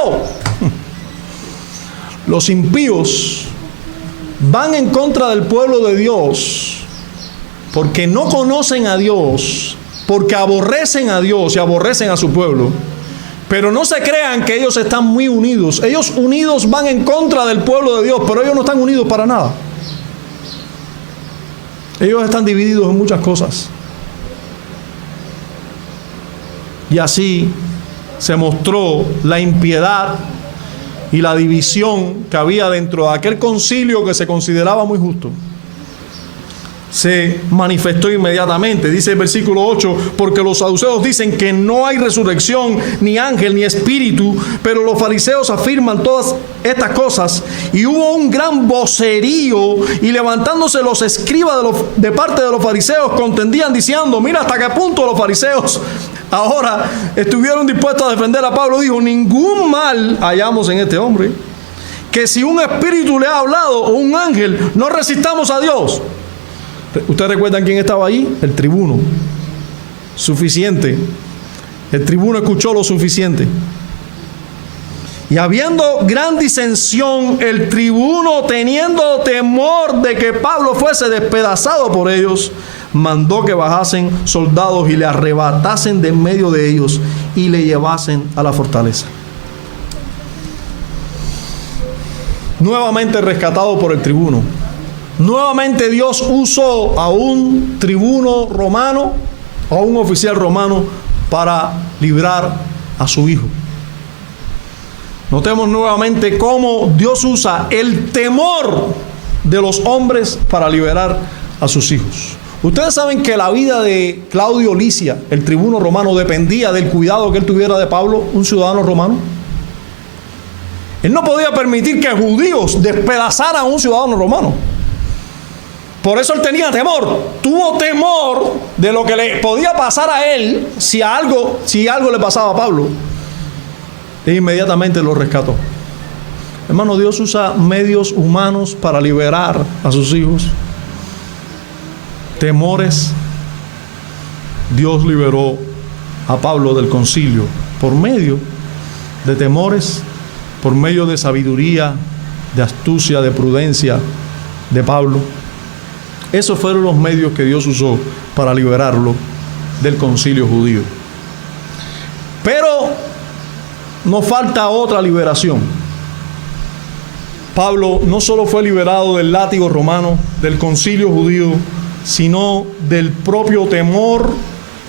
Los impíos van en contra del pueblo de Dios porque no conocen a Dios, porque aborrecen a Dios y aborrecen a su pueblo. Pero no se crean que ellos están muy unidos. Ellos unidos van en contra del pueblo de Dios, pero ellos no están unidos para nada. Ellos están divididos en muchas cosas. Y así se mostró la impiedad y la división que había dentro de aquel concilio que se consideraba muy justo. Se manifestó inmediatamente. Dice el versículo 8: porque los saduceos dicen que no hay resurrección, ni ángel, ni espíritu, pero los fariseos afirman todas estas cosas. Y hubo un gran vocerío, y levantándose los escribas de parte de los fariseos, contendían diciendo: mira hasta qué punto los fariseos ahora estuvieron dispuestos a defender a Pablo. Dijo: ningún mal hallamos en este hombre, que si un espíritu le ha hablado o un ángel, no resistamos a Dios. ¿Ustedes recuerdan quién estaba allí? El tribuno. Suficiente. El tribuno escuchó lo suficiente. Y habiendo gran disensión, el tribuno, teniendo temor de que Pablo fuese despedazado por ellos, mandó que bajasen soldados y le arrebatasen de en medio de ellos y le llevasen a la fortaleza. Nuevamente rescatado por el tribuno. Nuevamente Dios usó a un tribuno romano, a un oficial romano, para librar a su hijo. Notemos nuevamente cómo Dios usa el temor de los hombres para liberar a sus hijos. Ustedes saben que la vida de Claudio Licia, el tribuno romano, dependía del cuidado que él tuviera de Pablo, un ciudadano romano. Él no podía permitir que judíos despedazaran a un ciudadano romano. Por eso él tenía temor. Tuvo temor de lo que le podía pasar a él si algo le pasaba a Pablo. E inmediatamente lo rescató. Hermano, Dios usa medios humanos para liberar a sus hijos. Temores. Dios liberó a Pablo del concilio por medio de temores, por medio de sabiduría, de astucia, de prudencia de Pablo. Esos fueron los medios que Dios usó para liberarlo del concilio judío. Pero nos falta otra liberación. Pablo no solo fue liberado del látigo romano, del concilio judío, sino del propio temor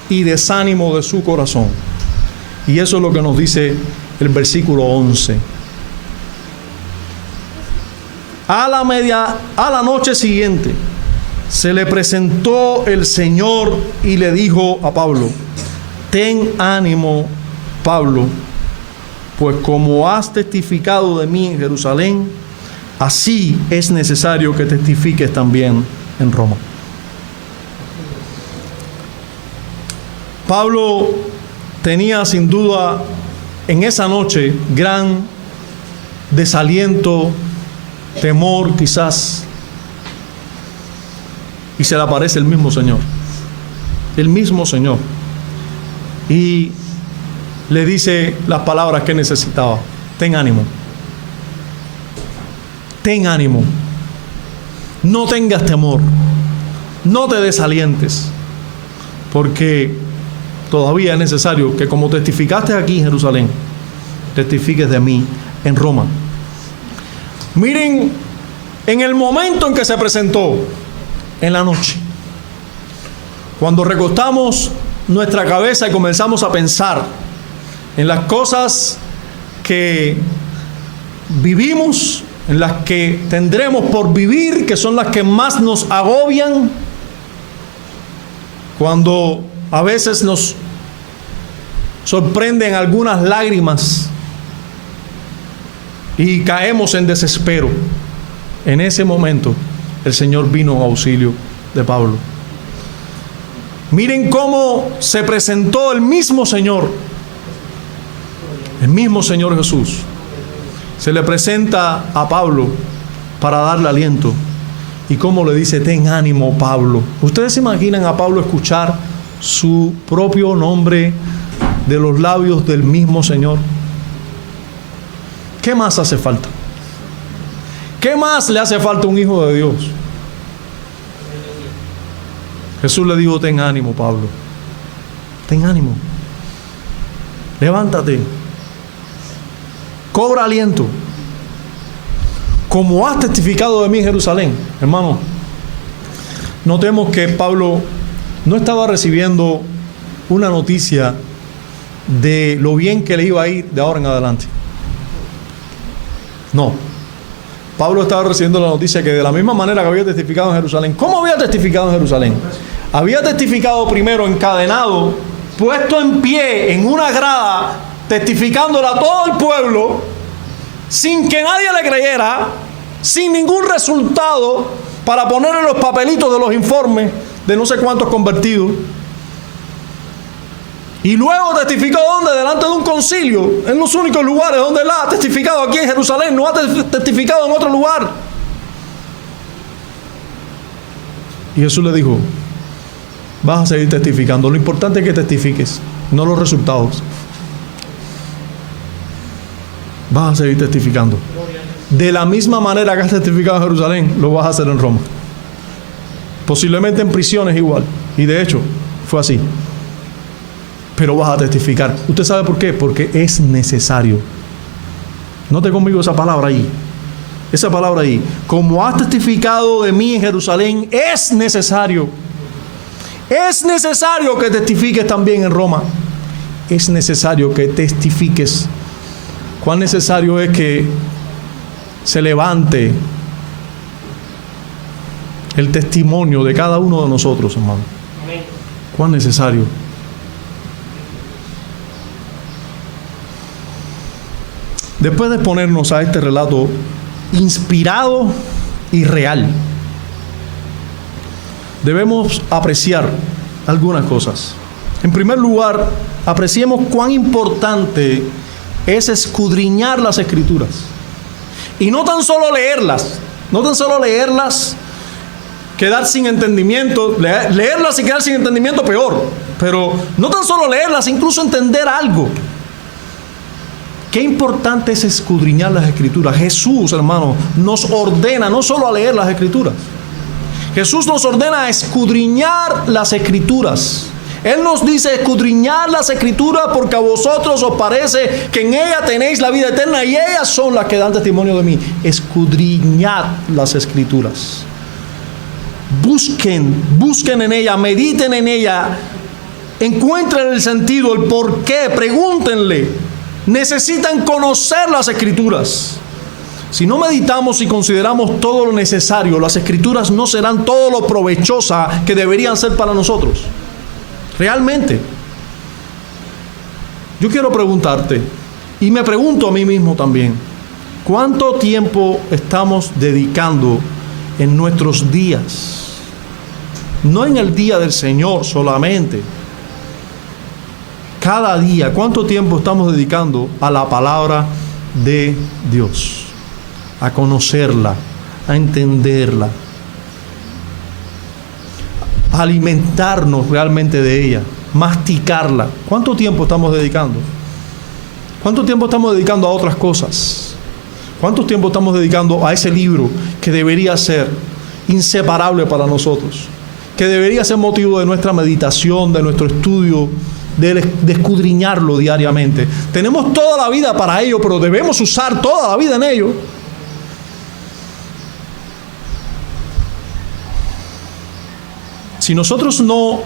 y desánimo de su corazón. Y eso es lo que nos dice el versículo 11. A la noche siguiente se le presentó el Señor y le dijo a Pablo: ten ánimo, Pablo, pues como has testificado de mí en Jerusalén, así es necesario que testifiques también en Roma. Pablo tenía sin duda en esa noche gran desaliento, temor quizás, y se le aparece el mismo Señor, y le dice las palabras que necesitaba: ten ánimo, no tengas temor, no te desalientes, porque todavía es necesario que, como testificaste aquí en Jerusalén, testifiques de mí en Roma. Miren, en el momento en que se presentó, en la noche, cuando recostamos nuestra cabeza y comenzamos a pensar en las cosas que vivimos, en las que tendremos por vivir, que son las que más nos agobian, cuando a veces nos sorprenden algunas lágrimas y caemos en desespero. En ese momento el Señor vino en auxilio de Pablo. Miren cómo se presentó el mismo Señor Jesús. Se le presenta a Pablo para darle aliento. Y cómo le dice: ten ánimo, Pablo. ¿Ustedes se imaginan a Pablo escuchar su propio nombre de los labios del mismo Señor? ¿Qué más hace falta? ¿Qué más le hace falta a un hijo de Dios? Jesús le dijo: ten ánimo, Pablo. Ten ánimo. Levántate. Cobra aliento. Como has testificado de mí en Jerusalén. Hermano, notemos que Pablo no estaba recibiendo una noticia de lo bien que le iba a ir de ahora en adelante. No. Pablo estaba recibiendo la noticia que de la misma manera que había testificado en Jerusalén. ¿Cómo había testificado en Jerusalén? Había testificado primero encadenado, puesto en pie en una grada, testificándole a todo el pueblo, sin que nadie le creyera, sin ningún resultado para poner en los papelitos de los informes de no sé cuántos convertidos. Y luego testificó ¿dónde? Delante de un concilio, en los únicos lugares donde él ha testificado aquí en Jerusalén, no ha testificado en otro lugar. Y Jesús le dijo: vas a seguir testificando. Lo importante es que testifiques, no los resultados. Vas a seguir testificando. De la misma manera que has testificado en Jerusalén, lo vas a hacer en Roma. Posiblemente en prisiones igual. Y de hecho, fue así. Pero vas a testificar. ¿Usted sabe por qué? Porque es necesario. Note conmigo esa palabra ahí. Esa palabra ahí. Como has testificado de mí en Jerusalén, es necesario. Es necesario que testifiques también en Roma. Es necesario que testifiques. ¿Cuán necesario es que se levante el testimonio de cada uno de nosotros, hermano? ¿Cuán necesario? Después de exponernos a este relato inspirado y real, debemos apreciar algunas cosas. En primer lugar, apreciemos cuán importante es escudriñar las Escrituras. Y no tan solo leerlas, quedar sin entendimiento, leerlas y quedar sin entendimiento peor, pero no tan solo leerlas, incluso entender algo. Qué importante es escudriñar las Escrituras. Jesús, hermano, nos ordena no solo a leer las Escrituras. Jesús nos ordena a escudriñar las Escrituras. Él nos dice: escudriñad las Escrituras porque a vosotros os parece que en ellas tenéis la vida eterna y ellas son las que dan testimonio de mí. Escudriñad las Escrituras. Busquen en ella, mediten en ella, encuentren el sentido, el porqué, pregúntenle. Necesitan conocer las Escrituras. Si no meditamos y consideramos todo lo necesario, las Escrituras no serán todo lo provechosas que deberían ser para nosotros. Realmente. Yo quiero preguntarte, y me pregunto a mí mismo también, ¿cuánto tiempo estamos dedicando en nuestros días? No en el día del Señor solamente. Cada día, ¿cuánto tiempo estamos dedicando a la palabra de Dios? A conocerla, a entenderla, a alimentarnos realmente de ella, masticarla. ¿Cuánto tiempo estamos dedicando? ¿Cuánto tiempo estamos dedicando a otras cosas? ¿Cuánto tiempo estamos dedicando a ese libro que debería ser inseparable para nosotros? Que debería ser motivo de nuestra meditación, de nuestro estudio, de escudriñarlo diariamente. Tenemos toda la vida para ello, pero debemos usar toda la vida en ello. Si nosotros no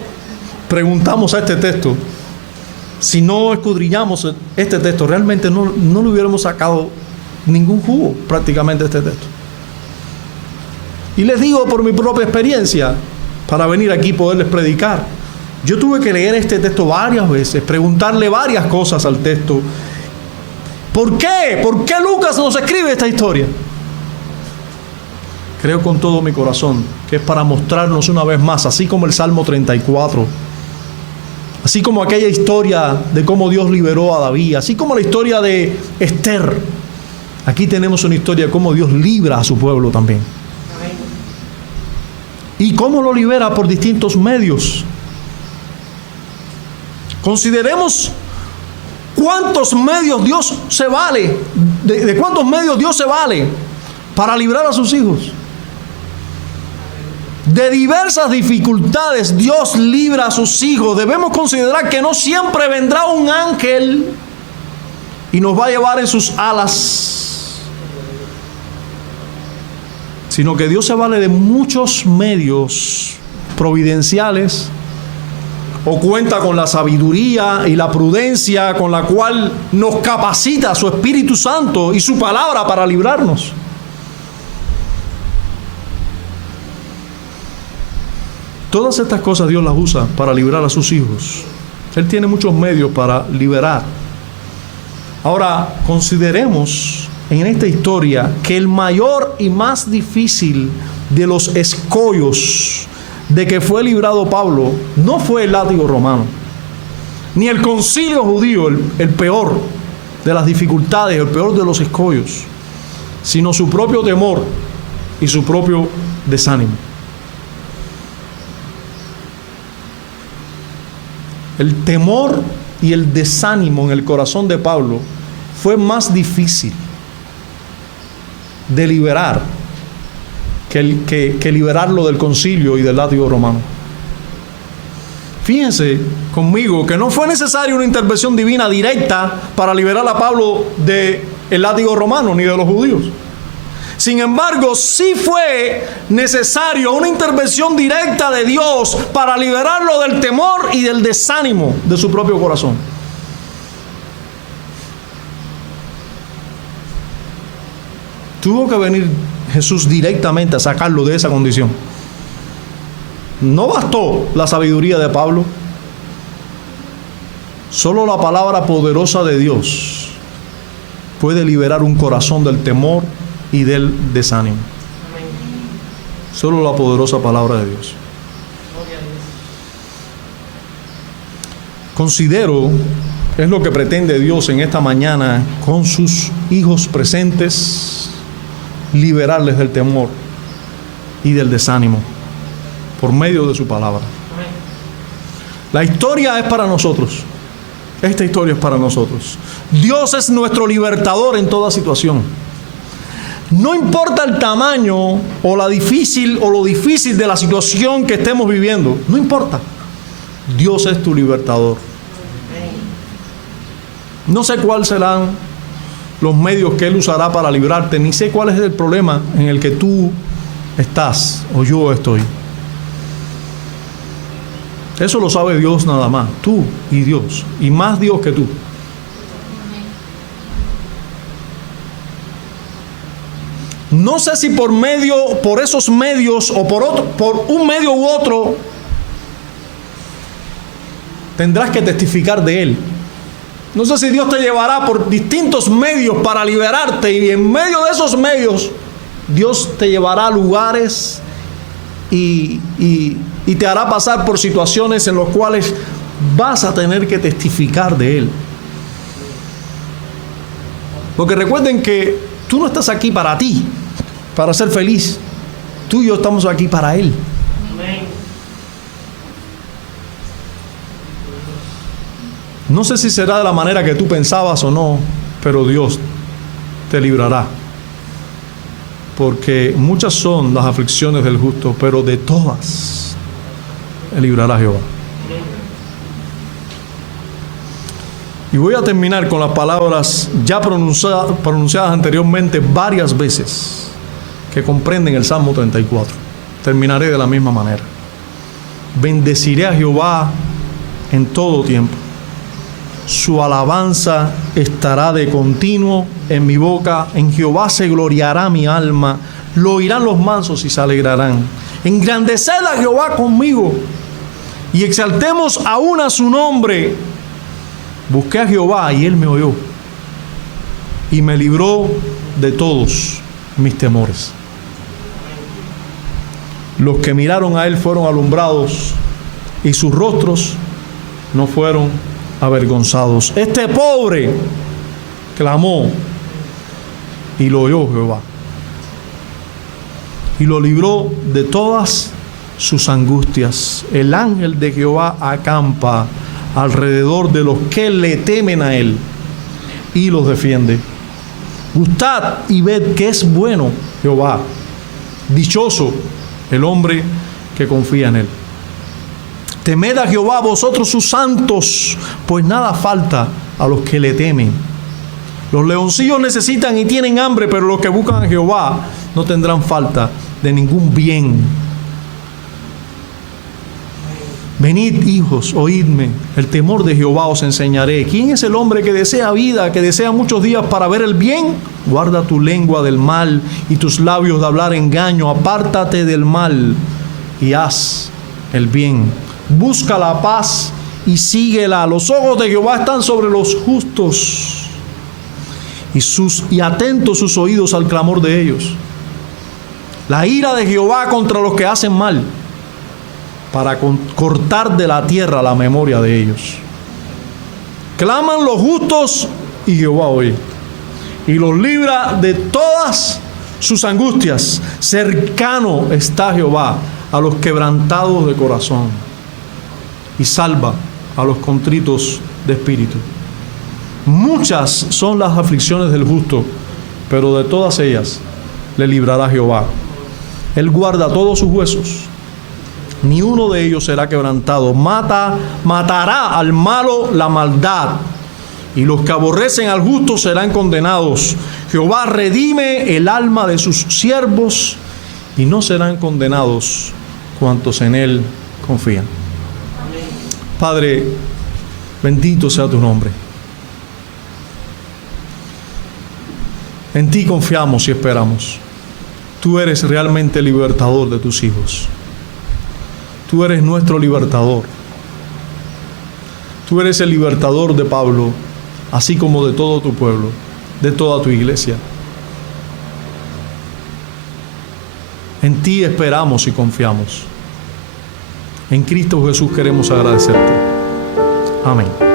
preguntamos a este texto, si no escudriñamos este texto, realmente no le hubiéramos sacado ningún jugo prácticamente a este texto. Y les digo por mi propia experiencia, para venir aquí y poderles predicar, Yo tuve que leer este texto varias veces, preguntarle varias cosas al texto. ¿Por qué? ¿Por qué Lucas nos escribe esta historia? Creo con todo mi corazón que es para mostrarnos una vez más, así como el Salmo 34, así como aquella historia de cómo Dios liberó a David, así como la historia de Esther. Aquí tenemos una historia de cómo Dios libra a su pueblo también. ¿Y cómo lo libera? Por distintos medios. Consideremos cuántos medios Dios se vale, de cuántos medios Dios se vale para librar a sus hijos. De diversas dificultades Dios libra a sus hijos. Debemos considerar que no siempre vendrá un ángel y nos va a llevar en sus alas, sino que Dios se vale de muchos medios providenciales, o cuenta con la sabiduría y la prudencia con la cual nos capacita su Espíritu Santo y su palabra para librarnos. Todas estas cosas Dios las usa para librar a sus hijos. Él tiene muchos medios para liberar. Ahora, consideremos en esta historia que el mayor y más difícil de los escollos de que fue librado Pablo no fue el látigo romano, ni el concilio judío, el peor de las dificultades, el peor de los escollos, sino su propio temor y su propio desánimo. El temor y el desánimo en el corazón de Pablo fue más difícil de liberar que liberarlo del concilio y del látigo romano. Fíjense conmigo que no fue necesaria una intervención divina directa para liberar a Pablo del látigo romano ni de los judíos. Sin embargo, sí fue necesario una intervención directa de Dios para liberarlo del temor y del desánimo de su propio corazón. Tuvo que venir Jesús directamente a sacarlo de esa condición. No bastó la sabiduría de Pablo. Solo la palabra poderosa de Dios puede liberar un corazón del temor y del desánimo. Solo la poderosa palabra de Dios. Considero, es lo que pretende Dios en esta mañana con sus hijos presentes, liberarles del temor y del desánimo por medio de su palabra. La historia es para nosotros. Esta historia es para nosotros. Dios es nuestro libertador en toda situación. No importa el tamaño o lo difícil de la situación que estemos viviendo. No importa. Dios es tu libertador. No sé cuáles serán los medios que Él usará para librarte, ni sé cuál es el problema en el que tú estás o yo estoy. Eso lo sabe Dios nada más, tú y Dios, y más Dios que tú. No sé si por esos medios o por un medio u otro tendrás que testificar de Él. No sé si Dios te llevará por distintos medios para liberarte, y en medio de esos medios Dios te llevará a lugares y te hará pasar por situaciones en las cuales vas a tener que testificar de Él. Porque recuerden que tú no estás aquí para ti, para ser feliz. Tú y yo estamos aquí para Él. No sé si será de la manera que tú pensabas o no, pero Dios te librará. Porque muchas son las aflicciones del justo, pero de todas Él librará Jehová. Y voy a terminar con las palabras ya pronunciadas anteriormente varias veces, que comprenden el Salmo 34. Terminaré de la misma manera. Bendeciré a Jehová en todo tiempo. Su alabanza estará de continuo en mi boca. En Jehová se gloriará mi alma. Lo oirán los mansos y se alegrarán. Engrandeced a Jehová conmigo y exaltemos aún a su nombre. Busqué a Jehová y él me oyó y me libró de todos mis temores. Los que miraron a él fueron alumbrados y sus rostros no fueron avergonzados. Este pobre clamó y lo oyó Jehová y lo libró de todas sus angustias. El ángel de Jehová acampa alrededor de los que le temen a él y los defiende. Gustad y ved que es bueno Jehová. Dichoso el hombre que confía en él. Temed a Jehová vosotros sus santos, pues nada falta a los que le temen. Los leoncillos necesitan y tienen hambre, pero los que buscan a Jehová no tendrán falta de ningún bien. Venid, hijos, oídme, el temor de Jehová os enseñaré. ¿Quién es el hombre que desea vida, que desea muchos días para ver el bien? Guarda tu lengua del mal y tus labios de hablar engaño. Apártate del mal y haz el bien. Busca la paz y síguela. Los ojos de Jehová están sobre los justos y atentos sus oídos al clamor de ellos. La ira de Jehová contra los que hacen mal, para cortar de la tierra la memoria de ellos. Claman los justos y Jehová oye y los libra de todas sus angustias. Cercano está Jehová a los quebrantados de corazón y salva a los contritos de espíritu. Muchas son las aflicciones del justo, pero de todas ellas le librará Jehová. Él guarda todos sus huesos, ni uno de ellos será quebrantado. Matará al malo la maldad, y los que aborrecen al justo serán condenados. Jehová redime el alma de sus siervos, y no serán condenados cuantos en él confían. Padre, bendito sea tu nombre. En ti confiamos y esperamos. Tú eres realmente libertador de tus hijos. Tú eres nuestro libertador. Tú eres el libertador de Pablo, así como de todo tu pueblo, de toda tu iglesia. En ti esperamos y confiamos. En Cristo Jesús queremos agradecerte. Amén.